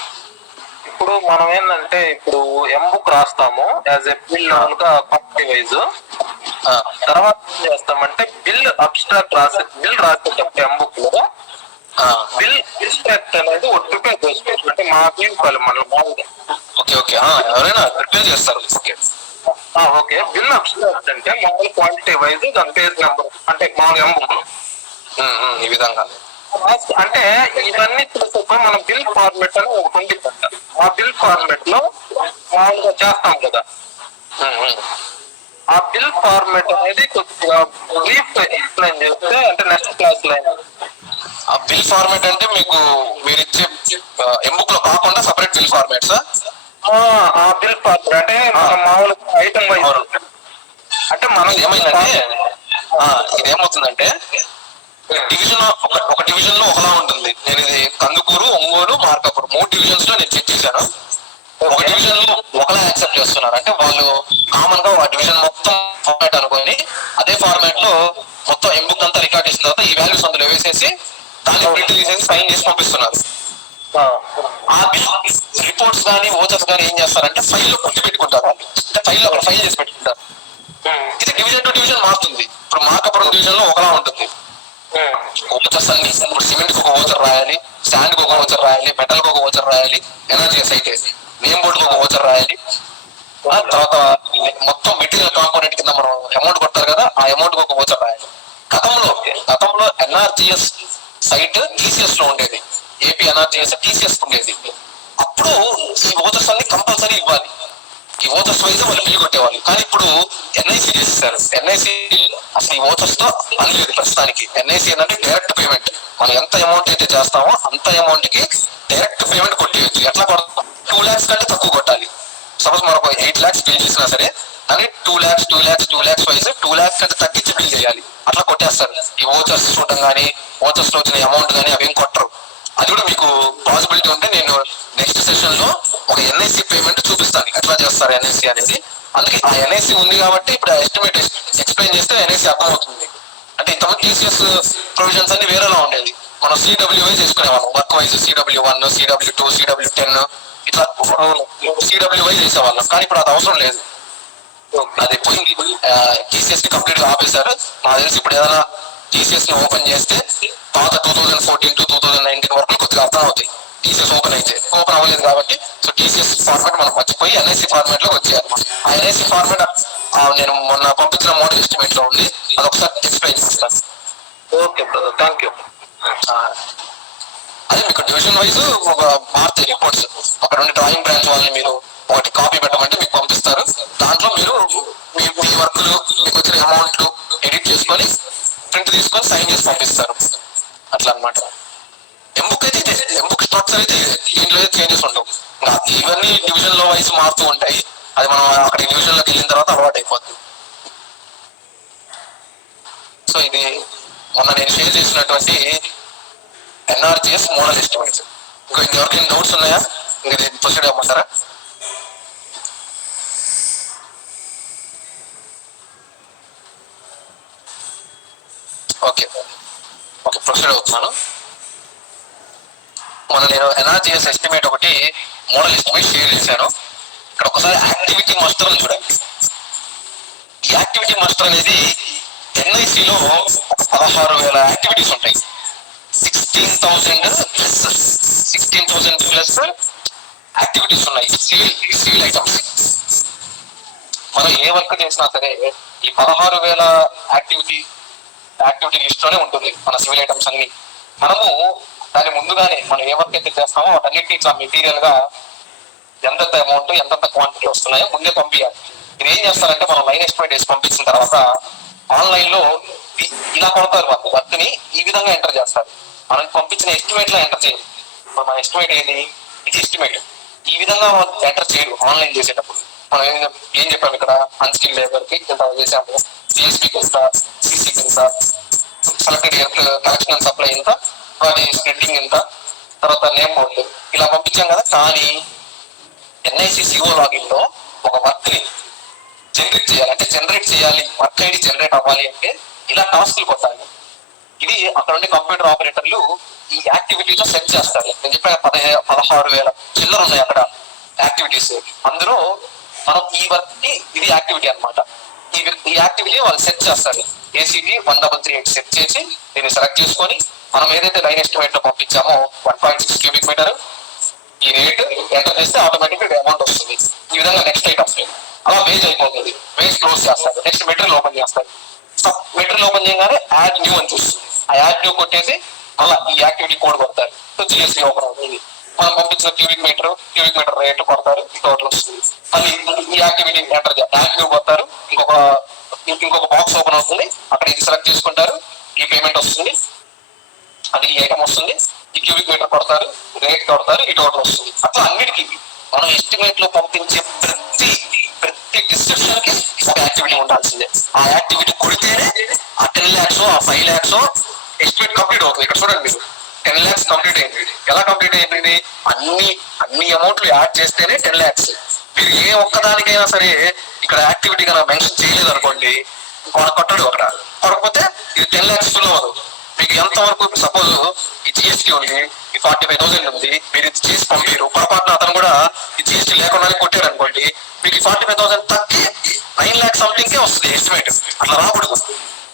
ఇప్పుడు మనం ఏంటంటే ఇప్పుడు ఎంబుక్ రాస్తాము యాజ్ ఎ బిల్ గా క్వాంటిటీ వైజ్. తర్వాత ఏం చేస్తామంటే బిల్ అబ్స్ట్రాక్ట్ బిల్ రాసేటప్పుడు ఎంబుక్ లో బిల్ అబ్స్ట్రాక్ట్ అనేది ఒక ప్రిపేర్ చేసుకోవచ్చు. అంటే మా టీం వాళ్ళు మన మామూలుగా ఓకే ఎవరైనా ప్రిపేర్ చేస్తారు. ఓకే బిల్ అబ్స్ట్రాక్ట్ అంటే మామూలు క్వాంటిటీ వైజ్ దాని పేజ్ నెంబర్ అంటే మామూలు ఎంబుక్ లో ఈ విధంగా అంటే ఇవన్నీ చూసుకుంటే మన బిల్ ఫార్మెట్ అని ఒకటి ఉంటుందంట. ఆ బిల్ ఫార్మెట్ లో మామూలుగా చేస్తాం కదా, ఆ బిల్ ఫార్మెట్ అనేది కొద్దిగా బ్రీఫ్ ఎక్స్ప్లెయిన్ చేస్తే అంటే నెక్స్ట్ క్లాస్ లో. ఆ బిల్ ఫార్మెట్ అంటే మీకు మీరు ఇచ్చే ఎంబుక్ లో కాకుండా సపరేట్ బిల్ ఫార్మాట్స్. ఆ బిల్ ఫార్మెట్ అంటే మామూలు ఐటమ్ వైజ్ అంటే మనం ఏమైందంటే ఇదేమవుతుందంటే డివిజన్ ఒక డివిజన్ లో ఒకలా ఉంటుంది. నేను ఇది కందుకూరు, ఒంగోలు, మార్కాపురం 3 డివిజన్స్ లో నేను చెక్ చేశాను. ఒక డివిజన్ లో ఒకలా యాక్సెప్ట్ చేస్తున్నారు. అంటే వాళ్ళు కామన్ గా ఆ డివిజన్ మొత్తం ఫార్మాట్ అనుకోని అదే ఫార్మాట్ లో మొత్తం ఎంబుక్ అంతా రికార్డ్ చేసిన తర్వాత ఈ వాల్యూస్ అందులో వేసేసి దాన్ని ప్రింట్ తీసేసి సైన్ చేసి పంపిస్తున్నారు. ఆ రిపోర్ట్స్ కానీ ఓచర్స్ కానీ ఏం చేస్తారంటే ఫైల్ లో గుర్తు పెట్టుకుంటారు. వాళ్ళు అంటే ఫైల్ లో ఫైల్ చేసి పెట్టుకుంటారు. ఇది డివిజన్ టు డివిజన్ మారుతుంది. ఇప్పుడు మార్కాపురం డివిజన్ లో ఒకలా ఉంటుంది. ఓచర్స్ అన్ని ఇప్పుడు సిమెంట్ కి ఒక ఓచర్ రాయాలి, శాండ్ కి ఒక ఓచర్ రాయాలి, మెటల్ కి ఒక ఓచర్ రాయాలి, ఎనర్జీఎస్ అయితే నేమ్ బోర్డ్ కి ఒక ఓచర్ రాయాలి. తర్వాత మొత్తం మెటీరియల్ కాంపోనెంట్ కింద మనం అమౌంట్ కొడతారు కదా, ఆ అమౌంట్ కి ఒక ఓచర్ రాయాలి. గతంలో ఎన్ఆర్జిఎస్ సైట్ టీసీఎస్ లో ఉండేది. ఏపీ ఎన్ఆర్జీఎస్ టీసీఎస్ ఉండేది. అప్పుడు ఈ ఓచర్స్ అన్ని కంపల్సరీ ఇవ్వాలి. ఈ ఓచర్స్ వైజ్ వాళ్ళు బిల్లు కొట్టేవాళ్ళు. కానీ ఇప్పుడు ఎన్ఐసి చేసేసారు. ఎన్ఐసి అసలు ఈ ఓచర్స్ తో పని లేదు ప్రస్తుతానికి. ఎన్ఐసి ఏంటంటే డైరెక్ట్ పేమెంట్. మనం ఎంత అమౌంట్ అయితే చేస్తామో అంత అమౌంట్ కి డైరెక్ట్ పేమెంట్ కొట్టేయచ్చు. ఎట్లా కొడతాం? 2 lakhs కంటే తక్కువ కొట్టాలి. సపోజ్ మనం 8 lakhs బిల్ చేసినా సరే దాన్ని 2 lakhs వైజ్ 2 lakhs కంటే తగ్గించి బిల్ చేయాలి. అట్లా కొట్టేస్తారు. ఈ ఓచర్స్ చూడడం కానీ ఓచర్స్ లో వచ్చిన అమౌంట్ కానీ అవేం కొట్టరు. అది కూడా మీకు పాసిబిలిటీ ఉంటే నేను నెక్స్ట్ సెషన్ లో ఒక ఎన్ఐసి పేమెంట్ చూపిస్తాను ఎట్లా చేస్తారు ఎన్ఐసి అనేది. అందుకే ఆ ఎన్ఐసి ఉంది కాబట్టి ఇప్పుడు ఆ ఎస్టిమేట్ ఎక్స్ప్లెయిన్ చేస్తే ఎన్ఐసి అర్థమవుతుంది. అంటే ఇంతకుముందు టీసీఎస్ ప్రొవిజన్స్ అన్ని వేరేలా ఉండేది. మనం సిడబ్ల్యూవై చేసుకునేవాళ్ళం. Work wise CW1, CW2, CW10 ఇట్లా సిడబ్ల్యూవై చేసేవాళ్ళం. కానీ ఇప్పుడు అది అవసరం లేదు. అది పోయింది. టీసీఎస్ ని కంప్లీట్ గా ఆపేశారు. నాకు తెలిసి ఇప్పుడు ఏదైనా టీసీఎస్ ని ఓపెన్ చేస్తే పాత 2014 to 2019 వరకు కొద్దిగా అర్థం అవుతాయి. టీసీఎస్ ఓపెన్ అయితే ఓపెన్ అవ్వలేదు కాబట్టి సో టీసీఎస్ ఫార్మాట్ మనం మర్చిపోయి ఎన్ఐసి ఫార్మాట్ లో వచ్చేయాలి. ఆ ఎన్ఐసి ఫార్మాట్ నేను మొన్న పంపించిన మోడల్ ఎస్టిమేట్ లో ఉంది. అది ఒకసారి ఎక్స్ప్లెయిన్ చేస్తాను. Okay brother, thank you. అదే మీకు డివిజన్ వైజ్ ఒక మారుతాయి రిపోర్ట్స్. అక్కడ నుండి డ్రాయింగ్ బ్రాంచ్ వాళ్ళని మీరు ఒకటి కాపీ పెట్టమంటే మీకు పంపిస్తారు. దాంట్లో మీరు మీ వర్క్లు మీకు వచ్చిన అమౌంట్లు ఎడిట్ చేసుకొని ప్రింట్ తీసుకొని సైన్ చేసి పంపిస్తారు. అట్లా అనమాట. ఎంబుక్ అయితే ఎంబుక్ స్ట్రక్చర్ అయితే దీంట్లో చేంజెస్ ఉండవు. ఇవన్నీ డివిజన్ లో వైజ్ మారుతూ ఉంటాయి. అది మనం అక్కడ డివిజన్ లోకి వెళ్ళిన తర్వాత అలవాటు అయిపోతుంది. సో ఇది మొన్న నేను షేర్ చేసినటువంటి ఎన్ఆర్జీఎస్ మోడల్ ఎస్టిమేట్స్. ఇంకెవరికైనా డౌట్స్ ఉన్నాయా? ఇంకా ప్రొసీడ్ అవ్వమంటారా? ఓకే ఓకే ప్రొసీడ్ అవుతున్నాను. మొన్న నేను ఎన్ఆర్జీఎస్ ఎస్టిమేట్ ఒకటి మోడల్ ఎస్టిమేట్ షేర్ చేశాను. ఇక్కడ ఒకసారి యాక్టివిటీ మాస్టర్ అని చూడండి. ఈ యాక్టివిటీ మాస్టర్ అనేది ఎన్ఐసిలో 16,000 యాక్టివిటీస్ ఉంటాయి. 16,000 ప్లస్ యాక్టివిటీస్ ఉన్నాయి. Civil items. మనం ఏ వర్క్ చేసినా సరే ఈ 16,000 యాక్టివిటీ లిస్ట్ లోనే ఉంటుంది మన సివిల్ ఐటమ్స్ అన్ని. మనము దాని ముందుగానే మనం ఏ వర్క్ అయితే చేస్తామో వాటన్నిటిని ఇట్లా మెటీరియల్ గా ఎంతెంత అమౌంట్ ఎంతెంత క్వాంటిటీ వస్తున్నాయో ముందే పంపించాలి. ఇది ఏం చేస్తారంటే మనం లైన్ ఎస్టిమేట్ వేసి పంపించిన తర్వాత ఆన్లైన్ లో ఇలా కొడతారు. వాళ్ళు వర్క్ ని ఈ విధంగా ఎంటర్ చేస్తారు. మనం పంపించిన ఎస్టిమేట్ లో ఎంటర్ చేయాలి. మన ఎస్టిమేట్ ఏది? ఇది ఎస్టిమేట్. ఈ విధంగా ఎంటర్ చేయరు ఆన్లైన్ చేసేటప్పుడు. మనం ఏం చెప్పాము ఇక్కడ? అన్స్కిల్ లేబర్ కి ఇంత చేసాము, సిఎస్పీకి ఎంత, సిసికి ఎంత, సెలెక్టెడ్ కలెక్షన్ అండ్ సప్లై ఎంత, వాటి స్ప్రెడ్డింగ్ ఎంత, తర్వాత నేమ్ బోర్డు ఇలా పంపించాం కదా. కానీ ఎన్ఐసి సిఓ లాగిన్ లో ఒక వర్క్ ని జనరేట్ చేయాలి. అంటే జనరేట్ చేయాలి, వర్క్ ఐడి జనరేట్ అవ్వాలి అంటే ఇలా టాస్క్లు కొట్టాలి. ఇది అక్కడ ఉండే కంప్యూటర్ ఆపరేటర్లు ఈ యాక్టివిటీలో సెట్ చేస్తారు. నేను చెప్పాను 16,000 చిల్లర ఉన్నాయి అక్కడ యాక్టివిటీస్. అందులో మనం ఈ వర్క్ కి ఇది యాక్టివిటీ అనమాట. ఈ యాక్టివిటీ వాళ్ళు సెట్ చేస్తారు. ACT 1338 సెట్ చేసి దీన్ని సెలెక్ట్ చేసుకొని మనం ఏదైతే లైన్ ఎస్టిమేట్ లో పంపించామో 1.6 క్యూబిక్ మీటర్ ఈ రేట్ ఎంటర్ చేస్తే ఆటోమేటిక్ అమౌంట్ వస్తుంది. ఈ విధంగా నెక్స్ట్ ఐటమ్స్ అలా వేజ్ అయిపోతుంది. వేజ్ క్లోజ్ చేస్తారు. నెక్స్ట్ మెటీరియల్ ఓపెన్ చేస్తారు. మెటీరియల్ ఓపెన్ చేయగానే యాడ్ న్యూ అని చూస్తుంది. ఆ యాడ్ న్యూ కొట్టేసి అలా ఈ యాక్టివిటీ కోడ్ కొడతారు. సో GST ఓపెన్ అవుతుంది. మనం పంపించిన క్యూబిక్ మీటర్ రేట్ కొడతారు. టోటల్ వస్తుంది. మళ్ళీ ఈ యాక్టివిటీ ఎంటర్ యాడ్ న్యూ కొడతారు. ఇంకొక బాక్స్ ఓపెన్ అవుతుంది. అక్కడ ఇది సెలెక్ట్ చేసుకుంటారు. ఈ పేమెంట్ వస్తుంది. అది ఈ ఐటమ్ వస్తుంది. ఈ క్యూబిక్ మీటర్ కొడతారు, రేట్ కొడతారు, ఈ టోటల్ వస్తుంది. అట్లా అన్నిటికీ మనం ఎస్టిమేట్ లో పంపించే ప్రతి డిస్క్రిప్షన్ కి ఒక యాక్టివిటీ ఉండాల్సిందే. ఆ యాక్టివిటీ కొడితేనే ఆ 10 lakhs ఆ 5 lakhs ఎస్టిమేట్ కంప్లీట్ అవుతుంది. ఇక్కడ చూడండి మీరు 10 lakhs కంప్లీట్ అయింది. ఎలా కంప్లీట్ అయిపోయింది? అన్ని అమౌంట్లు యాడ్ చేస్తేనే 10 lakhs. మీరు ఏ ఒక్కదానికైనా సరే ఇక్కడ యాక్టివిటీ కనుక మెన్షన్ చేయలేదు అనుకోండి, వాడు కొట్టడు. అక్కడ కొట్టకపోతే ఇది 10 lakhs ఫుల్ అవ్వదు. మీకు ఎంత వరకు సపోజ్ ఈ GST ఉంది, ఈ 45,000 ఉంది, మీరు ఇది చేసి పంపిరు, పొరపాటున అతను కూడా ఈ GST లేకుండానే కొట్టాడు అనుకోండి, మీకు ఈ 45,000 తగ్గి 9 lakhs సంథింగ్ వస్తుంది ఎస్టిమేట్. అట్లా రాకూడదు.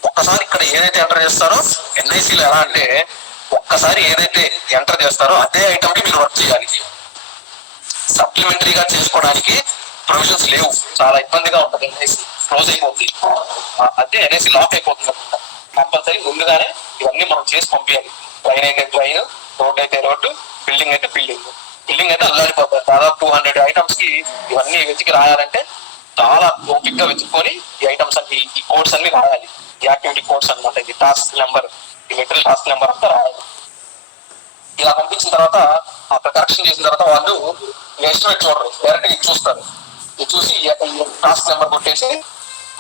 ఒక్కసారి ఇక్కడ ఏదైతే ఎంటర్ చేస్తారో ఎన్ఐసిలో ఎలా అంటే ఒక్కసారి ఏదైతే ఎంటర్ చేస్తారో అదే ఐటమ్ కి మీరు వర్క్ చేయాలి. సప్లిమెంటరీగా చేసుకోవడానికి ప్రొవిజన్స్ లేవు. చాలా ఇబ్బందిగా ఉంటుంది. ఎన్ఐసి క్లోజ్ అయిపోతుంది. అదే ఎన్ఐసి లాక్ అయిపోతుంది. కంపల్సరీ ముందుగానే ఇవన్నీ మనం చేసి పంపించాలి. ట్రైన్ అయితే ట్రైన్, రోడ్ అయితే రోడ్డు, బిల్డింగ్ అయితే బిల్డింగ్. బిల్డింగ్ అయితే అల్లాడిపోతారు. దాదాపు 200 ఐటమ్స్ కి ఇవన్నీ వెతికి రాయాలంటే చాలా ఓపిక్ గా వెతుక్కొని ఈ ఐటమ్స్ అన్ని, ఈ కోడ్స్ అన్ని రాయాలి. ఈ యాక్టివిటీ కోడ్స్ అనమాట. ఇది టాస్క్ నెంబర్, ఈ మెటీరియల్ టాస్క్ నెంబర్ అంతా రాయాలి. ఇలా పంపించిన తర్వాత అక్కడ కరెక్షన్ చేసిన తర్వాత వాళ్ళు ఎస్టిమేట్ చూడరు, డైరెక్ట్ గా చూస్తారు. ఇది చూసి టాస్క్ నెంబర్ కొట్టేసి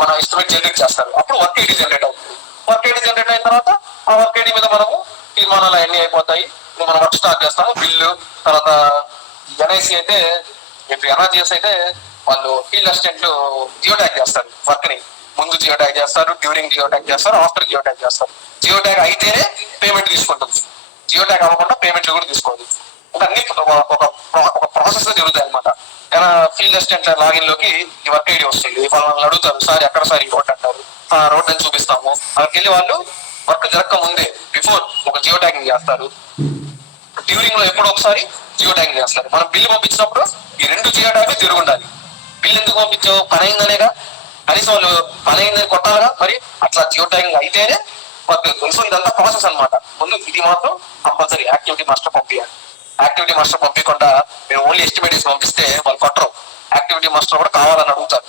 మనం ఎస్టిమేట్ జనరేట్ చేస్తారు. అప్పుడు వర్క్ ఐడి జనరేట్ అవుతుంది. వర్క్ ఐడి జనరేట్ అయిన తర్వాత ఆ వర్క్ ఐడి మీద మనము తీర్మానాలు అన్ని అయిపోతాయి. మనం వర్క్ స్టార్ట్ చేస్తాము. బిల్లు తర్వాత ఎన్ఐసి అయితే, ఎన్ఆర్జిఎస్ అయితే వాళ్ళు ఫీల్డ్ అసిస్టెంట్ జియో ట్యాగ్ చేస్తారు. వర్క్ ని ముందు జియో ట్యాగ్ చేస్తారు, డ్యూరింగ్ జియో ట్యాగ్ చేస్తారు, ఆఫ్టర్ జియో ట్యాగ్ చేస్తారు. జియో ట్యాగ్ అయితేనే పేమెంట్ తీసుకుంటుంది. జియో ట్యాగ్ అవ్వకుండా పేమెంట్లు కూడా తీసుకోదు. అంటే అన్ని ఒక ప్రాసెస్ జరుగుతాయి అనమాట. ఫీల్డ్ అసిస్టెంట్ లాగిన్ లోకి ఈ వర్క్ ఐడి వస్తుంది. వాళ్ళు అడుగుతారు, సార్ ఎక్కడ సార్ ఈ రోడ్ అంటారు. ఆ రోడ్ అని చూపిస్తాము. అక్కడికి వెళ్ళి వాళ్ళు వర్క్ జరగక ముందే బిఫోర్ ఒక జియో ట్యాగింగ్ చేస్తారు. డ్యూరింగ్ లో ఎప్పుడో ఒకసారి జియో ట్యాగింగ్ చేస్తారు. మనం బిల్లు పంపించినప్పుడు ఈ 2 జియో ట్యాగ్ తిరిగి ఉండాలి. బిల్లు ఎందుకు పంపించావు, పని అయిందనేగా, కనీసం వాళ్ళు పని అయిందని కొట్టాలిగా. మరి అట్లా జియో ట్యాగింగ్ అయితేనే వర్క్ అవుతుంది. సో ఇదంతా ప్రాసెస్ అనమాట. ముందు ఇది మాత్రం కంపల్సరీ యాక్టివిటీ మాస్టర్ పంపించాలి. యాక్టివిటీ మాస్టర్ పంపించకుండా మేము ఓన్లీ ఎస్టిమేట్స్ పంపిస్తే వాళ్ళు కొట్టరు. యాక్టివిటీ మాస్టర్ కూడా కావాలని అడుగుతారు.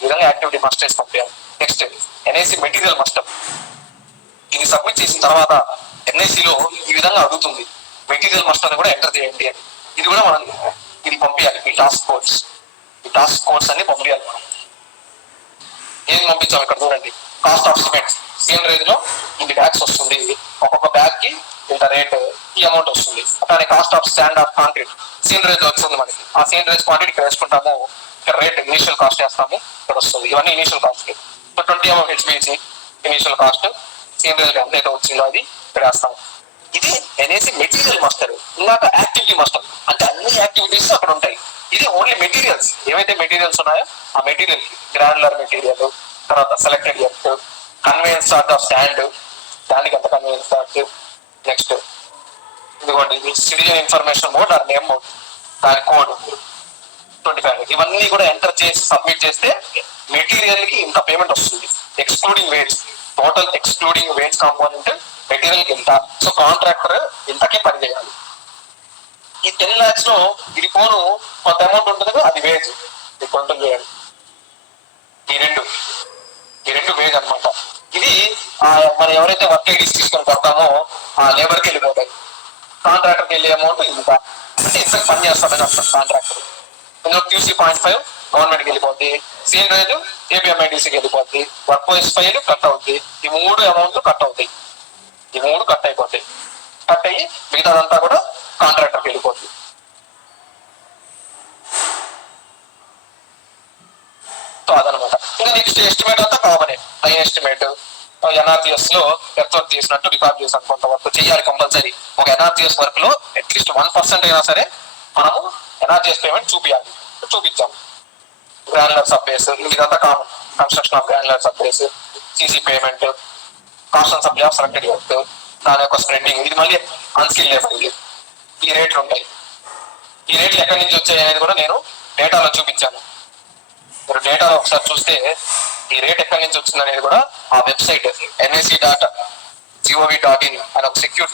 ఈ విధంగా యాక్టివిటీ మాస్టర్స్ పంపించాలి. Next NIC material master. ఇది సబ్మిట్ చేసిన తర్వాత ఎన్ఐసిలో ఈ విధంగా అడుగుతుంది, మెటీరియల్ మాస్టర్ కూడా ఎంటర్ చేయండి అని. ఇది కూడా మనం ఇది పంపించాలి. ఈ టాస్క్ కోడ్స్ అన్ని పంపించాలి. మనం ఏం పంపించాం ఇక్కడ చూడండి. Cost of cement same range లో ఇది బ్యాగ్స్ వస్తుంది. ఒక్కొక్క బ్యాగ్ కి ఇంత రేట్, ఈ అమౌంట్ వస్తుంది. అట్లానే cost of stand of concrete same range లో వస్తుంది మనకి. ఆ సేమ్ రేంజ్ క్వాంటిటీ ఇక్కడ వేసుకుంటాము. ఇక్కడ రేట్ ఇనిషియల్ కాస్ట్ వేస్తాము, ఇక్కడ వస్తుంది. ఇవన్నీ initial cost. So 20 amount HBC initial cost, same range ఎంత అయితే వచ్చిందో అది ఇక్కడ వేస్తాము. ఇది ఎన్ఏసి మెటీరియల్ మాస్టర్. ఇందాక యాక్టివిటీ మాస్టర్ అంటే అన్ని యాక్టివిటీస్ అక్కడ ఉంటాయి. ఇది ఓన్లీ మెటీరియల్స్. ఏవైతే మెటీరియల్స్ ఉన్నాయో ఆ మెటీరియల్, గ్రాన్యులర్ మెటీరియల్, తర్వాత selected earth, conveyance chart of stand, దానికి ఎంత కన్వేయన్స్ చార్ట్, నెక్స్ట్ ఇదిగోండి citizen information mode or name mode, దాని కోడ్ 25. ఇవన్నీ కూడా ఎంటర్ చేసి సబ్మిట్ చేస్తే మెటీరియల్ కి ఇంత పేమెంట్ వస్తుంది. Excluding wage, total excluding wage component material కి ఇంత. సో కాంట్రాక్టర్ ఇంతకే పని చేయాలి. ఈ 10 lakhs లో ఇది పోను కొంత అమౌంట్ ఉంటుంది, అది వేజ్. ఇది కొంత చేయాలి. ఈ రెండు వేజ్ అనమాట. ఇది మనం ఎవరైతే వర్క్ ఐడీస్ తీసుకొని కొడతామో ఆ లేబర్కి వెళ్ళిపోతాయి. కాంట్రాక్టర్కి వెళ్ళే అమౌంట్ ఇంత, అంటే ఇంత పని చేస్తాడని అర్థం కాంట్రాక్టర్. ఇందులో QC 0.5 గవర్నమెంట్కి వెళ్ళిపోద్ది, సేమ్ రేంజ్ APMIDCకి వెళ్ళిపోద్ది, వర్క్ వైస్ ఫైల్ కట్ అవుద్ది. ఈ 3 అమౌంట్ కట్ అవుతాయి. ఈ 3 కట్ అయిపోతాయి. కట్ అయ్యి మిగతాదంతా కూడా కాంట్రాక్టర్కి వెళ్ళిపోద్ది. సో అదనమాట. ఇంకా నెక్స్ట్ ఎస్టిమేట్ అంతా కామనే. లైన్ ఎస్టిమేట్, NRGS లో ఎర్త్ వర్క్ చేసినట్టు రికార్డ్ చేసాను. కొంత వర్క్ చేయాలి కంపల్సరీ. ఒక NRGS వర్క్ లో అట్లీస్ట్ 1% అయినా సరే మనము NRGS పేమెంట్ చూపించాము. గ్రాన్యులర్ సబ్బేస్, ఇదంతా common. Construction of granular subbase, CC payment, cost and supply of selected work, దాని యొక్క స్ప్రెడ్డింగ్, ఇది మళ్ళీ అన్స్కిల్ లేబర్. ఈ రేట్లు ఉంటాయి. ఈ రేట్లు ఎక్కడి నుంచి వచ్చాయి అనేది కూడా నేను డేటాలో చూపించాను. మీరు డేటాలో ఒకసారి చూస్తే ఈ రేట్ ఎక్కడి నుంచి వచ్చింది అనేది కూడా ఆ వెబ్సైట్ NIC.gov.in అని ఒక సెక్యూర్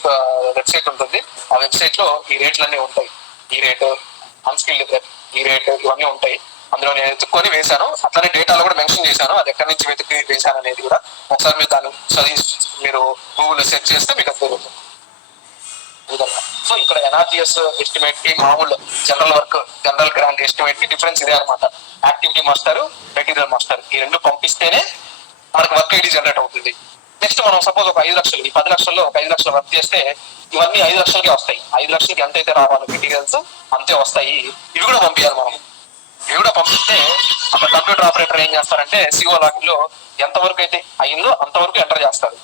వెబ్సైట్ ఉంటుంది. ఆ వెబ్సైట్ లో ఈ రేట్లన్నీ ఉంటాయి. ఈ రేటు, అన్స్కిల్డ్ ఈ రేటు, ఇవన్నీ ఉంటాయి. అందులో నేను వెతుక్కొని వేశాను. అట్లనే డేటాలో కూడా మెన్షన్ చేశాను. అది ఎక్కడి నుంచి వెతికి వేశాను అనేది కూడా ఒకసారి మీరు దాన్ని చదివి మీరు గూగుల్లో సెర్చ్ చేస్తే మీకు అది దొరుకుతుంది. సో ఇక్కడ NRGS ఎస్టిమేట్ కి మామూలు జనరల్ గ్రాంట్ ఎస్టిమేట్ కి డిఫరెన్స్ ఇదే అనమాట. యాక్టివిటీ మాస్టర్, మెటీరియల్ మాస్టర్, ఈ 2 పంపిస్తేనే మనకు వర్క్ ఐడి జనరేట్ అవుతుంది. నెక్స్ట్ మనం సపోజ్ ఒక 5 లక్షలు, ఈ 10 లక్షల్లో ఒక 5 లక్షలు వర్క్ చేస్తే ఇవన్నీ 5 లక్షలకే వస్తాయి. 5 లక్షలకి ఎంతైతే రావాలి మెటీరియల్స్ అంతే వస్తాయి. ఇవి కూడా పంపించాలి మనం. ఇవి కూడా పంపిస్తే అక్కడ కంప్యూటర్ ఆపరేటర్ ఏం చేస్తారంటే CO లాగిన్ లో ఎంతవరకు అయితే అయిందో అంతవరకు ఎంటర్ చేస్తారు.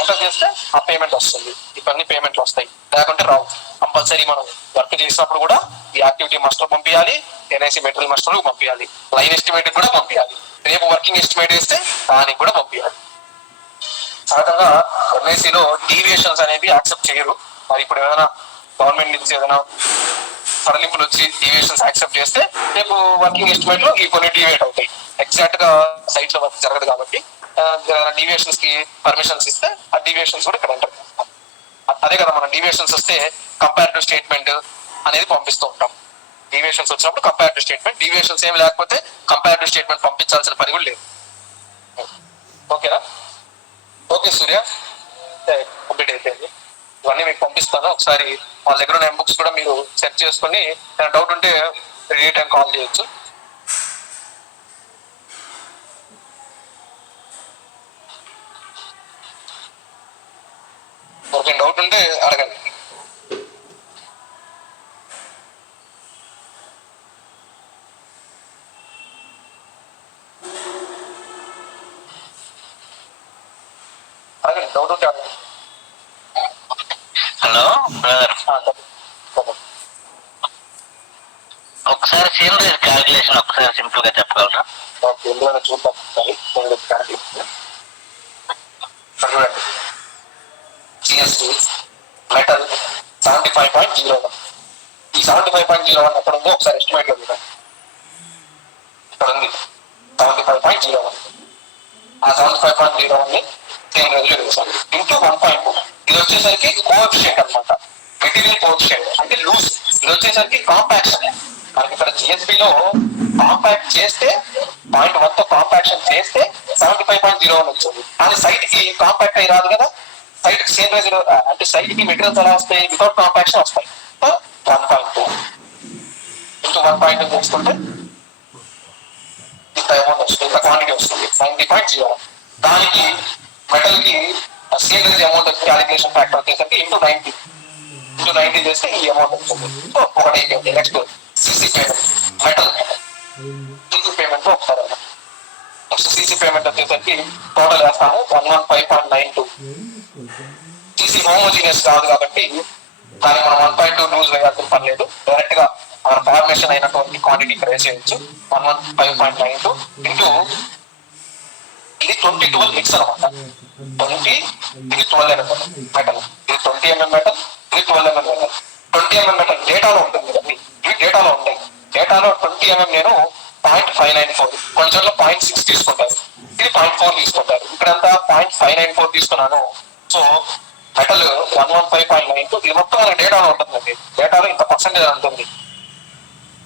ఎంటర్ చేస్తే ఆ పేమెంట్ వస్తుంది. ఇవన్నీ పేమెంట్లు వస్తాయి, లేకుంటే రావు. కంపల్సరీ మనం వర్క్ చేసినప్పుడు కూడా ఈ యాక్టివిటీ మాస్టర్ పంపించాలి, NIC మెటీరియల్ మాస్టర్ పంపించాలి, లైన్ ఎస్టిమేట్ కూడా పంపించాలి. రేపు వర్కింగ్ ఎస్టిమేట్ వేస్తే దానికి కూడా పంపించాలి. సహజంగా NIC లో డీవియేషన్స్ అనేవి యాక్సెప్ట్ చేయరు. మరి ఇప్పుడు ఏదైనా గవర్నమెంట్ నుంచి ఏదైనా సడలింపులు వచ్చి డీవియేషన్స్ యాక్సెప్ట్ చేస్తే రేపు వర్కింగ్ ఎస్టిమేట్ లో ఈ కొన్ని డీవియేట్ అవుతాయి. ఎగ్జాక్ట్ గా సైట్ లో వర్క్ జరగదు కాబట్టి డీవియేషన్స్ కి పర్మిషన్స్ ఇస్తే ఆ డీవియేషన్స్ కూడా ఇక్కడ ఎంటర్ చేస్తాం. అదే కదా మన డీవియేషన్స్ వస్తే కంపారిటివ్ స్టేట్మెంట్ అనేది పంపిస్తూ ఉంటాం. డీవియేషన్స్ వచ్చినప్పుడు కంపారిటివ్ స్టేట్మెంట్, డీవియేషన్స్ ఏమి లేకపోతే కంపారిటివ్ స్టేట్మెంట్ పంపించాల్సిన పని కూడా లేదు. ఓకేనా? ఓకే సూర్య, కంప్లీట్ అయిపోయింది. ఇవన్నీ మీకు పంపిస్తాను. ఒకసారి వాళ్ళ దగ్గర ఉన్న బుక్స్ కూడా మీరు సెర్చ్ చేసుకుని డౌట్ ఉంటే ఎనీ టైం కాల్ చేయొచ్చు. ఓకే, డౌట్ ఉంటే అడగండి. అడగండి, డౌట్ ఉంటే అడగండి. హలో బ్రదర్, ఒకసారి సీనియర్ క్యాలిక్యులేషన్ ఒకసారి సింపుల్ గా చెప్పగలరా? ఓకే, ఎందులో చూద్దాం ఒకసారి. GST metal 75.01. ఈ 75.01 ఎక్కడ ఉందో ఒకసారి ఎస్టిమేట్ లో చూడండి. ఇక్కడ ఉంది 75.01. ఆ 75.01 ని సేమ్ రోజులు వేసాం ఇంటూ 1.2. ఇది వచ్చేసరికి కోఎఫిషియంట్ అనమాట, మెటీరియల్ కోఎఫిషియంట్ అంటే లూజ్. ఇది వచ్చేసరికి కాంపాక్షన్. మనకి ఇక్కడ జిఎస్బిలో కాంపాక్ట్ చేస్తే 0.1 తో కాంపాక్షన్ చేస్తే 75.01 వచ్చింది. కానీ సైట్ కి కాంపాక్ట్ అయి రాదు కదా. సైట్ కి సేమ్ రేజ్ అంటే సైట్ కి మెటీరియల్స్ ఎలా వస్తాయి, వితౌట్ కాంపాక్షన్ వస్తాయి. 1.2 ఇంటూ 1.2 తీసుకుంటే ఇంత అమౌంట్ వస్తుంది, ఇంత క్వాంటిటీ వస్తుంది 90.01. దానికి మెటల్ కి same rate amount calculation factor వచ్చేసరికి ఇంటూ 90 చేస్తే ఈ అమౌంట్ వస్తుంది. ఒకటి next CC payment metal CC payment ఒకసారి నెక్స్ట్ సిసి పేమెంట్ వచ్చేసరికి టోటల్ వేస్తాము 115.92. సిసి హోమోజీనియస్ కాదు కాబట్టి దాన్ని మనం 1.2 లూజ్ వేయాల్సిన పని లేదు. డైరెక్ట్ గా మన ఫార్మేషన్ అయినటువంటి క్వాంటిటీ ఇక్కడ వేసేయచ్చు. 115.92 ఇంటూ ఇది 2012 మిక్స్ అనమాట. 20 ఇది 12 mm మెటల్, ఇది 20 mm మెటల్, ఇది 12 mm మెటల్. 20 mm మెటల్ డేటాలో ఉంటుంది కదండి, ఇవి డేటాలో ఉంటాయి. డేటాలో 20 mm నేను 0.594, కొంచెం 0.6 తీసుకుంటారు, ఇది 0.4 తీసుకుంటారు. ఇక్కడంతా 0.594 తీసుకున్నాను. సో మెటల్ 115.92 ఇది మొత్తం మన డేటాలో ఉంటుందండి. డేటాలో ఇంత పర్సెంటేజ్ ఉంటుంది.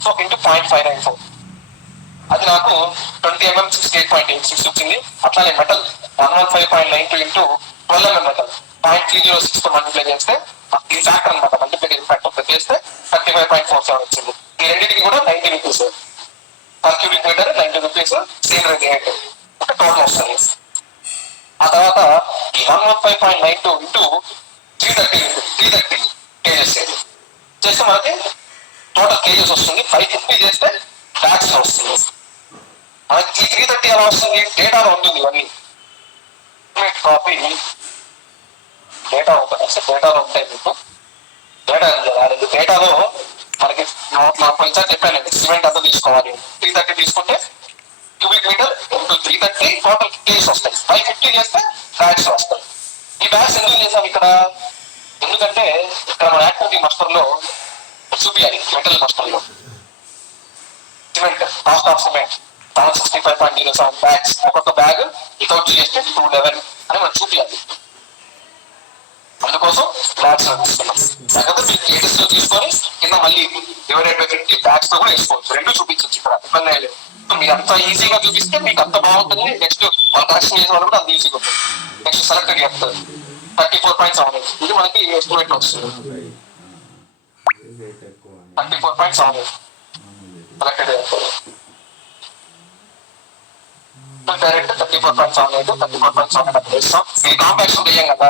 సో ఇంటూ 0.594 అది నాకు 20 mm 68.86 వచ్చింది. అట్లానే మెటల్ 115.92 ఇంటూ 12 mm మెటల్ 0.306 తో మల్టిప్లై చేస్తే ఈ ఫ్యాక్టర్ అనమాట, మల్టిప్లికేషన్ ఫ్యాక్టర్ చేస్తే 35.47 వచ్చింది. ఈ రెండింటికి కూడా 90 rupees per cubic metre, 90 rupees same rate అంటే టోటల్ వస్తుంది. ఆ తర్వాత ఈ 115.92 ఇంటూ 330 కేజెస్ చేస్తే మనకి టోటల్ కేజెస్ వస్తుంది. 550 చేస్తే ట్యాక్స్ వస్తుంది. మనకి ఈ 330 ఎలా వస్తుంది, డేటాలో ఉంటుంది. ఇవన్నీ కాపీ డేటా ఉంటుంది, డేటాలో ఉంటాయి. మీకు డేటా రాలేదు. డేటాలో మనకి కొంచెం చెప్పానండి, సిమెంట్ అంతా తీసుకోవాలి. 330 తీసుకుంటే cubic metre into 330 total kgs వస్తాయి. 550 చేస్తే ట్యాక్స్ వస్తాయి. ఈ ట్యాక్స్ ఎందుకు చేసాం ఇక్కడ, ఎందుకంటే ఇక్కడ మన యాక్టివిటీ మాస్టర్ లో చూపించాలి. మెటల్ మాస్టర్ లో cement cost of cement 165.07 bags, ఒక్కొక్క బ్యాగ్ వితౌట్ జిఎస్టీ 211 అని మనం చూపించాలి. అందుకోసం బ్యాగ్స్ తీసుకున్నాం. లేకపోతే మీరు కేజెస్ లో తీసుకొని కింద మళ్ళీ డివైడెడ్ బై 50 బ్యాగ్స్ తో కూడా వేసుకోవచ్చు. రెండు చూపించవచ్చు, ఇక్కడ ఇబ్బంది లేదు. మీరు అంత ఈజీగా చూపిస్తే మీకు అంత బాగుంటుంది. నెక్స్ట్ వాళ్ళు కరెక్షన్ చేసిన వాళ్ళు కూడా అంత ఈజీగా ఉంటుంది. నెక్స్ట్ సెలెక్టెడ్ చెప్తారు 34.7 ఇది మనకి ఎస్టిమేట్ వస్తుంది. 34.7 సెలెక్టెడ్ చెప్తారు. డైరెక్ట్ 34.7 చేస్తాం. ఇది కాంపాక్షన్ చేయం కదా,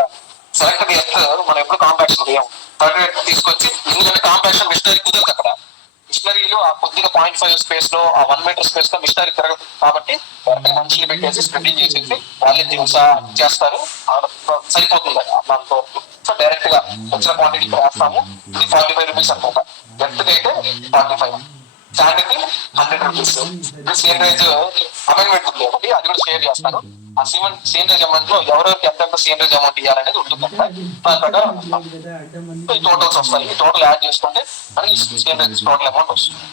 సెలెక్టెడ్ చేస్తారు. మనం ఎప్పుడు కాంపాక్షన్ చేయం, థర్డ్ తీసుకొచ్చి. ఎందుకంటే కాంపాక్షన్ మిషనరీ కుదరదు అక్కడ. మిషనరీలో ఆ కొద్దిగా 0.5 స్పేస్ లో, ఆ 1 మీటర్ స్పేస్ లో మిషనరీ తిరగదు కాబట్టి డైరెక్ట్ మనుషులు పెట్టేసి స్ప్రెడ్డింగ్ చేసేసి వాళ్ళే దిగుసా చేస్తారు. సరిపోతుంది దాంతో. సో డైరెక్ట్ గా వచ్చిన క్వాంటిటీ వేస్తాము. ఇది 45 రూపీస్ అనుకుంటా. ఎర్త్కి అయితే 45, శాండ్ కి 100 రూపీస్. సేమ్ రేజ్ అమెండ్మెంట్ ఉంది ఒకటి, అది కూడా షేర్ చేస్తాను. ఆ సేమ్ రేజ్ అమౌంట్ లో ఎవరెవరికి ఎంత సేమ్ రేజ్ అమౌంట్ ఇవ్వాలనేది ఉంటుందంట. దాని ప్రకారం ఈ టోటల్స్ వస్తాయి. ఈ టోటల్ యాడ్ చేసుకుంటే మనకి సేమ్ రేజ్ టోటల్ అమౌంట్ వస్తుంది.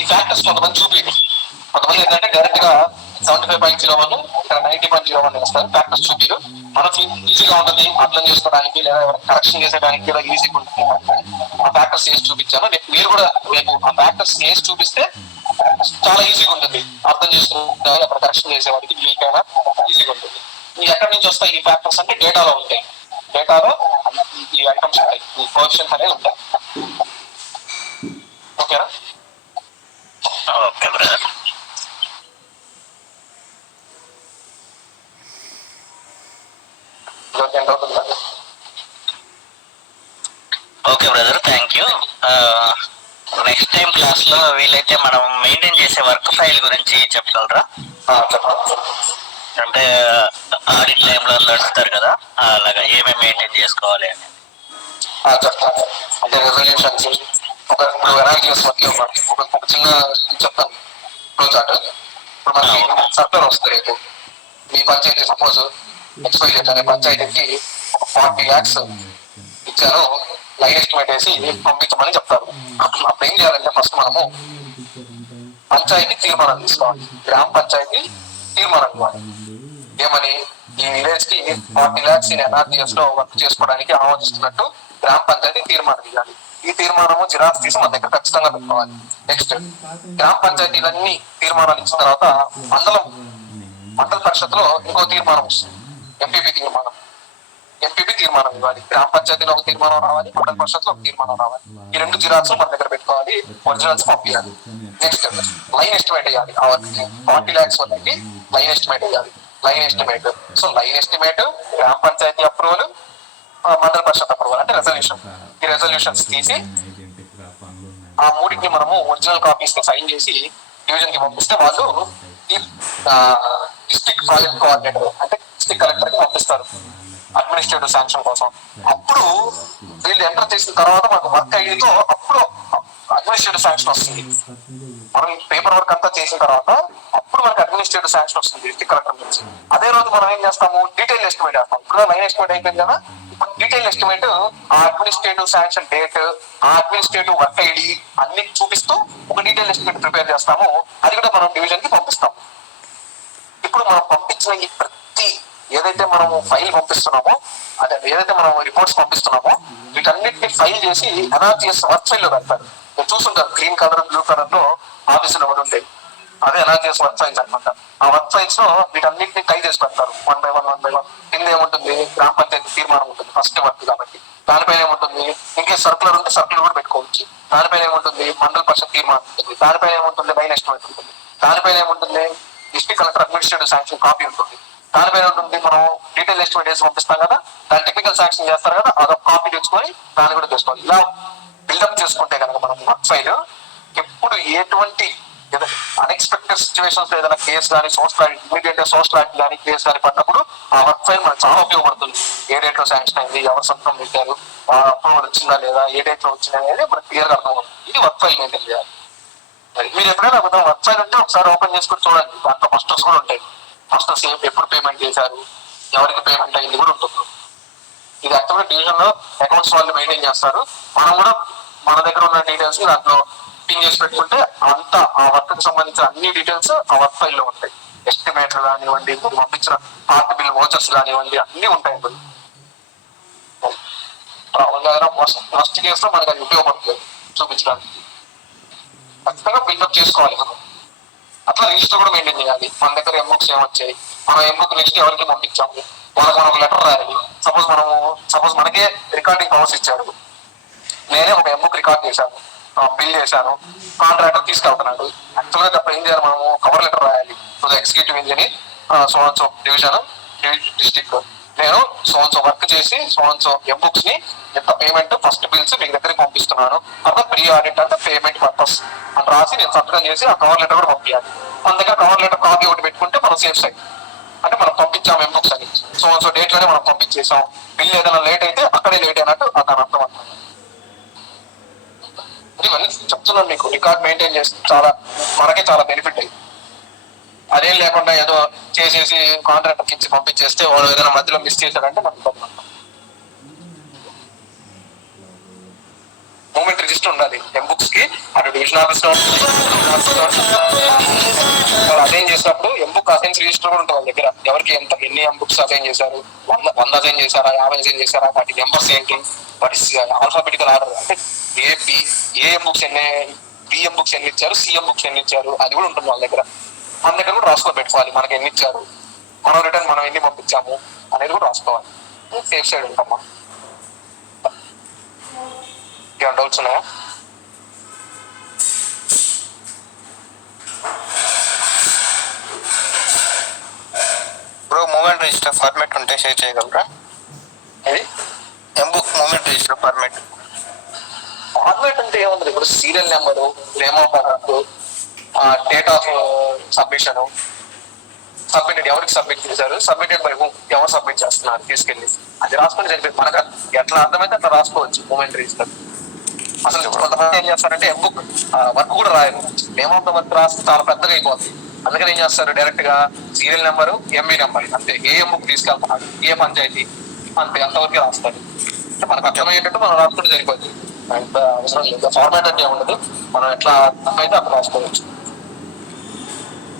ఈ ఫ్యాక్టర్స్ కొంతమంది చూపించారు. కొంతమంది ఏంటంటే డైరెక్ట్ గా 75.01 ఇక్కడ 90.01 వేస్తారు. ఫ్యాక్టర్స్ చూపిరు మనకి ఈజీగా ఉంటుంది అర్థం చేసుకోవడానికి లేదా కరెక్షన్ చేసేదానికి కూడా ఈజీగా ఉంటుంది. ఆ ఫ్యాక్టర్స్ వేసి చూపించాను. మీరు కూడా రేపు ఆ ఫ్యాక్టర్స్ వేసి చూపిస్తే చాలా ఈజీగా ఉంటుంది అర్థం చేసుకుంటే అక్కడ కరెక్షన్ చేసేవాడికి మీకైనా ఈజీగా ఉంటుంది. ఈ ఎక్కడి నుంచి వస్తాయి ఈ ఫ్యాక్టర్స్ అంటే డేటాలో ఉంటాయి. డేటాలో ఈ ఐటమ్స్ ఉంటాయి, ఈ కోఎఫిషియెంట్స్ అనేవి ఉంటాయి. ఓకేనా? Okay brother. ఎంత అవుతుందా? Okay brother, thank you. Next time class లో వీలైతే మనం మెయింటైన్ చేసే వర్క్ ఫైల్ గురించి చెప్పగలరా? చెప్పండి. అంటే ఆడిట్ టైంలో నడుస్తారు కదా, అలాగా ఏమేమి మెయింటైన్ చేసుకోవాలి అని చెప్తాను. అంటే రెజల్యూషన్స్ ఒక అనాలిసిస్ ఒక చిన్న చెప్తాను. Flow chart. ఇప్పుడు మనకి సర్కులర్ వస్తుంది. రేపు మీ పంచాయతీ సపోజ్ ఎక్స్పైర్ అనే పంచాయతీకి 40 lakhs ఇచ్చారు, లైన్ ఎస్టిమేట్ వేసి పంపించమని చెప్తారు. అప్పుడు ఏం చేయాలంటే ఫస్ట్ మనము పంచాయతీ తీర్మానం తీసుకోవాలి. గ్రామ పంచాయతీ తీర్మానం ఇవ్వాలి. ఏమని ఈ విలేజ్ కి 40 lakhs ఎన్ఆర్జీఎస్ లో వర్క్ చేసుకోవడానికి ఆమోదిస్తున్నట్టు గ్రామ పంచాయతీ తీర్మానం ఇవ్వాలి. ఈ తీర్మానము జిరాక్స్ తీసి మన దగ్గర ఖచ్చితంగా పెట్టుకోవాలి. నెక్స్ట్ గ్రామ పంచాయతీలన్నీ తీర్మానాలు ఇచ్చిన తర్వాత మండల పరిషత్ లో ఇంకో తీర్మానం వస్తుంది, ఎంపీపీ తీర్మానం ఇవ్వాలి. గ్రామ పంచాయతీలో ఒక తీర్మానం రావాలి, మండల పరిషత్ లో ఒక తీర్మానం రావాలి. ఈ 2 జిరాక్స్ మన దగ్గర పెట్టుకోవాలి, ఒరిజినల్స్ పంపించాలి. నెక్స్ట్ లైన్ ఎస్టిమేట్ వేయాలి. 40 lakhs వరకు లైన్ ఎస్టిమేట్ వేయాలి. Line estimate, so line estimate, గ్రామ పంచాయతీ అప్రూవల్, మండల పరిషత్ అప్రూవల్ అంటే రెజల్యూషన్. ఈ రెజల్యూషన్స్ తీసి ఆ మూడింటిని మనము ఒరిజినల్ కాపీస్ సైన్ చేసి డివిజన్ కి పంపిస్తే వాళ్ళు డిస్ట్రిక్ట్ ప్రాజెక్ట్ కోఆర్డినేటర్ అంటే డిస్ట్రిక్ట్ కలెక్టర్ కి పంపిస్తారు అడ్మినిస్ట్రేటివ్ శాంక్షన్ కోసం. అప్పుడు వీళ్ళు ఎంటర్ చేసిన తర్వాత మనకు వర్క్ ఐడితో అప్పుడు అడ్మినిస్ట్రేటివ్ శాంక్షన్ వస్తుంది. మనం పేపర్ వర్క్ అంతా చేసిన తర్వాత అప్పుడు మనకి అడ్మినిస్ట్రేటివ్ శాంక్షన్ వస్తుంది డిస్ట్రిక్ట్ కలెక్టర్ నుంచి. అదే రోజు మనం ఏం చేస్తాము, డీటెయిల్ ఎస్టిమేట్ వేస్తాం. ఇప్పుడు లైన్ ఎస్టిమేట్ అయిపోయింది కదా, ఇప్పుడు డీటెయిల్ ఎస్టిమేట్ ఆ అడ్మినిస్ట్రేటివ్ శాంక్షన్ డేట్, ఆ అడ్మినిస్ట్రేటివ్ వర్క్ ఐడి అన్ని చూపిస్తూ ఒక డీటెయిల్ ఎస్టిమేట్ ప్రిపేర్ చేస్తాము. అది కూడా మనం డివిజన్ కి పంపిస్తాము. ఇప్పుడు మనం పంపించిన ఈ ప్రతి ఏదైతే మనము ఫైల్ పంపిస్తున్నామో, అదే ఏదైతే మనం రిపోర్ట్స్ పంపిస్తున్నామో వీటన్నిటిని ఫైల్ చేసి ఎన్ఆర్జీఎస్ వర్క్ ఫైల్ లో పెడతారు. మీరు చూస్తుంటారు గ్రీన్ కలర్, బ్లూ కలర్ లో ఆఫీసులో కూడా ఉంటాయి. అదే ఎన్ఆర్జీఎస్ వర్క్ ఫైల్స్ అనమాట. ఆ వర్క్ ఫైల్స్ లో వీటన్నిటిని టై చేసి పెడతారు 1 by 1. కింద ఏముంటుంది, గ్రామ పంచాయతీ తీర్మానం ఉంటుంది, ఫస్ట్ వర్క్ కాబట్టి. దానిపైన ఏముంటుంది, ఇంకే సర్కులర్ ఉంటే సర్కులర్ కూడా పెట్టుకోవచ్చు. దానిపైన ఏముంటుంది, మండల పరిషత్ తీర్మానం ఉంటుంది. దానిపైన ఏముంటుంది, లైన్ ఎస్టిమేట్ ఉంటుంది. దానిపైన ఏముంటుంది, district collector administrative sanction copy ఉంటుంది. దానిపైన ఉంటుంది మనం డీటెయిల్ ఎస్టిమేట్ వేసి పంపిస్తాం కదా, దాని టెక్నికల్ శాంక్షన్ చేస్తారు కదా, అదొక కాపీ తెచ్చుకొని దాన్ని కూడా తీసుకోవాలి. ఇలా బిల్డప్ చేసుకుంటే కనుక మనం వర్క్ ఫైల్ ఎప్పుడు ఎటువంటి అన్ఎక్స్పెక్టెడ్ సిచ్యువేషన్స్ ఏదైనా కేసు కానీ ఇమీడియట్ సోర్స్ లాంటి కానీ కేసు కానీ పడినప్పుడు ఆ వర్క్ ఫైల్ మనకు చాలా ఉపయోగపడుతుంది. ఏ డేట్ లో శాంక్షన్ అయింది, ఎవరు సంతకం పెట్టారు, అప్రూవల్ వచ్చిందా లేదా, ఏ డేట్ లో వచ్చింది అనేది మనకు క్లియర్ గా అర్థం. ఇది వర్క్ ఫైల్ మెయింటైన్ చేయాలి. మీరు ఎప్పుడైనా వర్క్ ఫైల్ ఉంటే ఒకసారి ఓపెన్ చేసుకుని చూడండి, దాంట్లో ఫస్టర్స్ కూడా ఉంటాయి. ఫస్టర్స్ ఎప్పుడు పేమెంట్ చేశారు, ఎవరికి పేమెంట్ అయింది కూడా ఉంటుంది. ఇది యాక్చువల్గా డివిజన్ లో అకౌంట్స్ వాళ్ళు మెయింటైన్ చేస్తారు. మనం కూడా మన దగ్గర ఉన్న డీటెయిల్స్ దాంట్లో పిన్ చేసి పెట్టుకుంటే అంతా ఆ వర్క్ కి సంబంధించిన అన్ని డీటెయిల్స్ ఆ వర్క్ ఫైల్ లో ఉంటాయి. ఎస్టిమేట్లు కానివ్వండి, మీరు పంపించిన పార్ట్ బిల్ వోచర్స్ కానివ్వండి, అన్ని ఉంటాయి. ఫస్ట్ కేసులో మనకి అది ఉపయోగపడుతుంది చూపించడానికి. ఖచ్చితంగా బిల్డప్ చేసుకోవాలి మనం. అట్లా రిజిస్టర్ కూడా మెయింటైన్ చేయాలి. మన దగ్గర ఎంబుక్స్ ఏమొచ్చాయి, మనం ఎంబుక్ నెక్స్ట్ ఎవరికి పంపించాము, వాళ్ళకి మనం ఒక లెటర్ రాయాలి. సపోజ్ మనకే రికార్డింగ్ పవర్స్ ఇచ్చారు, నేనే ఒక ఎంబుక్ రికార్డ్ చేశాను, బిల్ చేశాను, కాంట్రాక్టర్ తీసుకెళ్తున్నాడు. యాక్చువల్గా అప్పుడు ఏం చేయాలి, మనము కవర్ లెటర్ రాయాలి. ఎగ్జిక్యూటివ్ ఇంజనీర్ సోన్సో డివిజన్ డిస్ట్రిక్ట్, నేను సోన్సో వర్క్ చేసి సోన్సో ఎంబుక్స్ ని ఎంత పేమెంట్ ఫస్ట్ బిల్స్ మీకు దగ్గరికి పంపిస్తున్నాను, తర్వాత ప్రీ ఆడిట్ అంటే పేమెంట్ పర్పస్ అని రాసి నేను సంతకం చేసి ఆ కవర్ లెటర్ కూడా పంపించాలి. మన దగ్గర కవర్ లెటర్ కాపీ ఒకటి పెట్టుకుంటే మనం సేఫ్ సైడ్. అంటే మనం పంపించాం ఎంబుక్స్ అని, సో డేట్ లోనే మనం పంపించేసాం. బిల్ ఏదైనా లేట్ అయితే అక్కడే లేట్ అయినట్టు దాని అర్థం అన్నమాట. ఇవన్నీ చెప్తున్నాను మీకు. రికార్డ్ మెయింటైన్ చేస్తే మనకే చాలా బెనిఫిట్ అయింది. అదేం లేకుండా ఏదో చేసేసి కాంట్రాక్టర్ ఇచ్చి పంపించేస్తే వాళ్ళు ఏదైనా మధ్యలో మిస్ చేశారంటే మనకు ఇబ్బంది. మూమెంట్ రిజిస్టర్ ఉండాలి ఎంబుక్స్ కి, అటు డివిజన్ రిజిస్ట్రేషన్ ఆఫీస్ లో అసైన్ చేసినప్పుడు ఎంబుక్ అసైన్స్ రిజిస్టర్ కూడా ఉంటుంది వాళ్ళ దగ్గర. ఎవరికి ఎన్ని ఎంబుక్స్ అసైన్ చేశారు, 100 అసైన్ చేశారా, 50 అసైన్ చేశారా, వాటి నెంబర్స్ ఏంటి, వాటి ఆల్ఫాబెటికల్ ఆర్డర్ అంటే ఏ ఎంబుక్స్ ఎన్ని, బిఎం బుక్స్ ఎన్ని ఇచ్చారు, సిఎం బుక్స్ ఎన్ని ఇచ్చారు, అది కూడా ఉంటుంది వాళ్ళ దగ్గర. మన దగ్గర కూడా రాసుకొని పెట్టుకోవాలి, మనకి ఎన్ని ఇచ్చారు, మనం రిటర్న్ మనం ఎన్ని పంపించాము అనేది కూడా రాసుకోవాలి. సేఫ్ సైడ్ ఉంటామా. ఏమైనా డౌట్స్ ఉన్నాయా? బ్రో మూమెంట్ రిజిస్టర్ ఫార్మాట్ ఉంటే షేర్ చేయగలరా? ఇది M book movement register format. Format అంటే ఏముంది, ఇప్పుడు సీరియల్ నెంబరు, నేమ్ ఆఫ్ హక్కు, డేట్ ఆఫ్ సబ్మిషన్, సబ్మిటెడ్ ఎవరికి సబ్మిట్ చేశారు, సబ్మిటెడ్ బై హూమ్ ఎవరు సబ్మిట్ చేస్తున్నారు తీసుకెళ్ళి, అది రాసుకొని జరిపి మనకు ఎట్లా అర్థమైతే అట్లా రాసుకోవచ్చు మూమెంట్ రిజిస్టర్. అసలు కొంతమంది ఏం చేస్తారంటే ఎంబుక్ వర్క్ కూడా రాయరు, నేమ్ ఆఫ్ ద వర్క్ రాస్తే చాలా పెద్దగా అయిపోతుంది. అందుకని ఏం చేస్తారు, డైరెక్ట్ గా సీరియల్ నెంబరు, ఎంబీ నెంబర్ అంతే, ఏ ఎంబుక్ తీసుకెళ్తున్నారు, ఏ పంచాయతీ అంతే, అంతవరకే రాస్తారు. అంటే మనకు అర్థమయ్యేటట్టు మనం రాసుకుంటే సరిపోతుంది. అంత అవసరం లేదు, ఫార్మాట్ అంటే ఉండదు, మనం ఎట్లా అర్థమైతే అట్లా రాసుకోవచ్చు.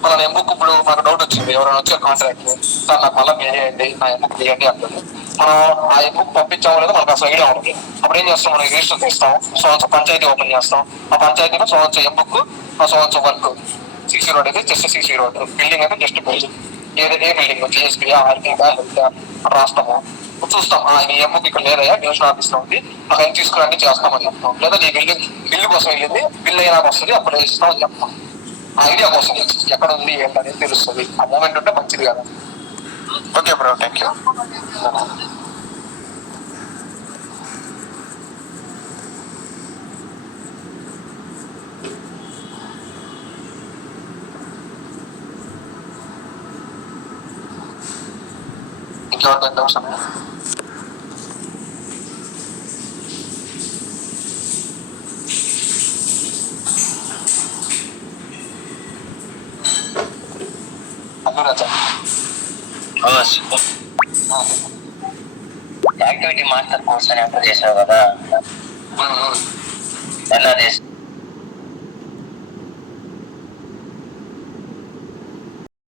మన ఎంబుక్ ఇప్పుడు మనకు డౌట్ వచ్చింది, ఎవరైనా వచ్చే కాంట్రాక్ట్ సార్ నాకు మళ్ళీ పే చేయండి, నా ఎంబుక్ తీయండి అంటుంది. మనం ఆ ఎంబుక్ పంపించామో లేదో మనకు అసలు ఐడియా ఉంటుంది. అప్పుడు ఏం చేస్తాం, మనం రిజిస్టర్ తీస్తాం, సోన్స్ పంచాయతీ ఓపెన్ చేస్తాం, ఆ పంచాయతీలో sons M-book, sons work, CC road అయితే జస్ట్ సిసి రోడ్, బిల్డింగ్ అయితే జస్ట్ బిల్డింగ్, ఏ బిల్డింగ్ జిఎస్పీ, ఆర్టీగా, హెల్త్ రాస్తాము, చూస్తాం ఈ ఎంబుక్ ఇక్కడ లేదయా డివిజన్ ఆఫీస్ లో ఉంది, అక్కడ తీసుకుని అన్ని చేస్తామని చెప్తాం. లేదా నీ బిల్లు కోసం వెళ్ళింది, బిల్ అయినా వస్తుంది అప్పుడు వేసిస్తామని చెప్తాం. ఆ ఐడియా కోసం ఎక్కడ ఉంది ఏంటనేది తెలుస్తుంది. ఆ మూమెంట్ ఉంటే మంచిది కదా. Okay bro, thank you. ఇంకెవరికైనా డౌట్స్ ఉన్నాయా? యాక్టివిటీ మాస్టర్ కోర్స్ అని అప్లై చేసావు కదా, ఎలా చేసి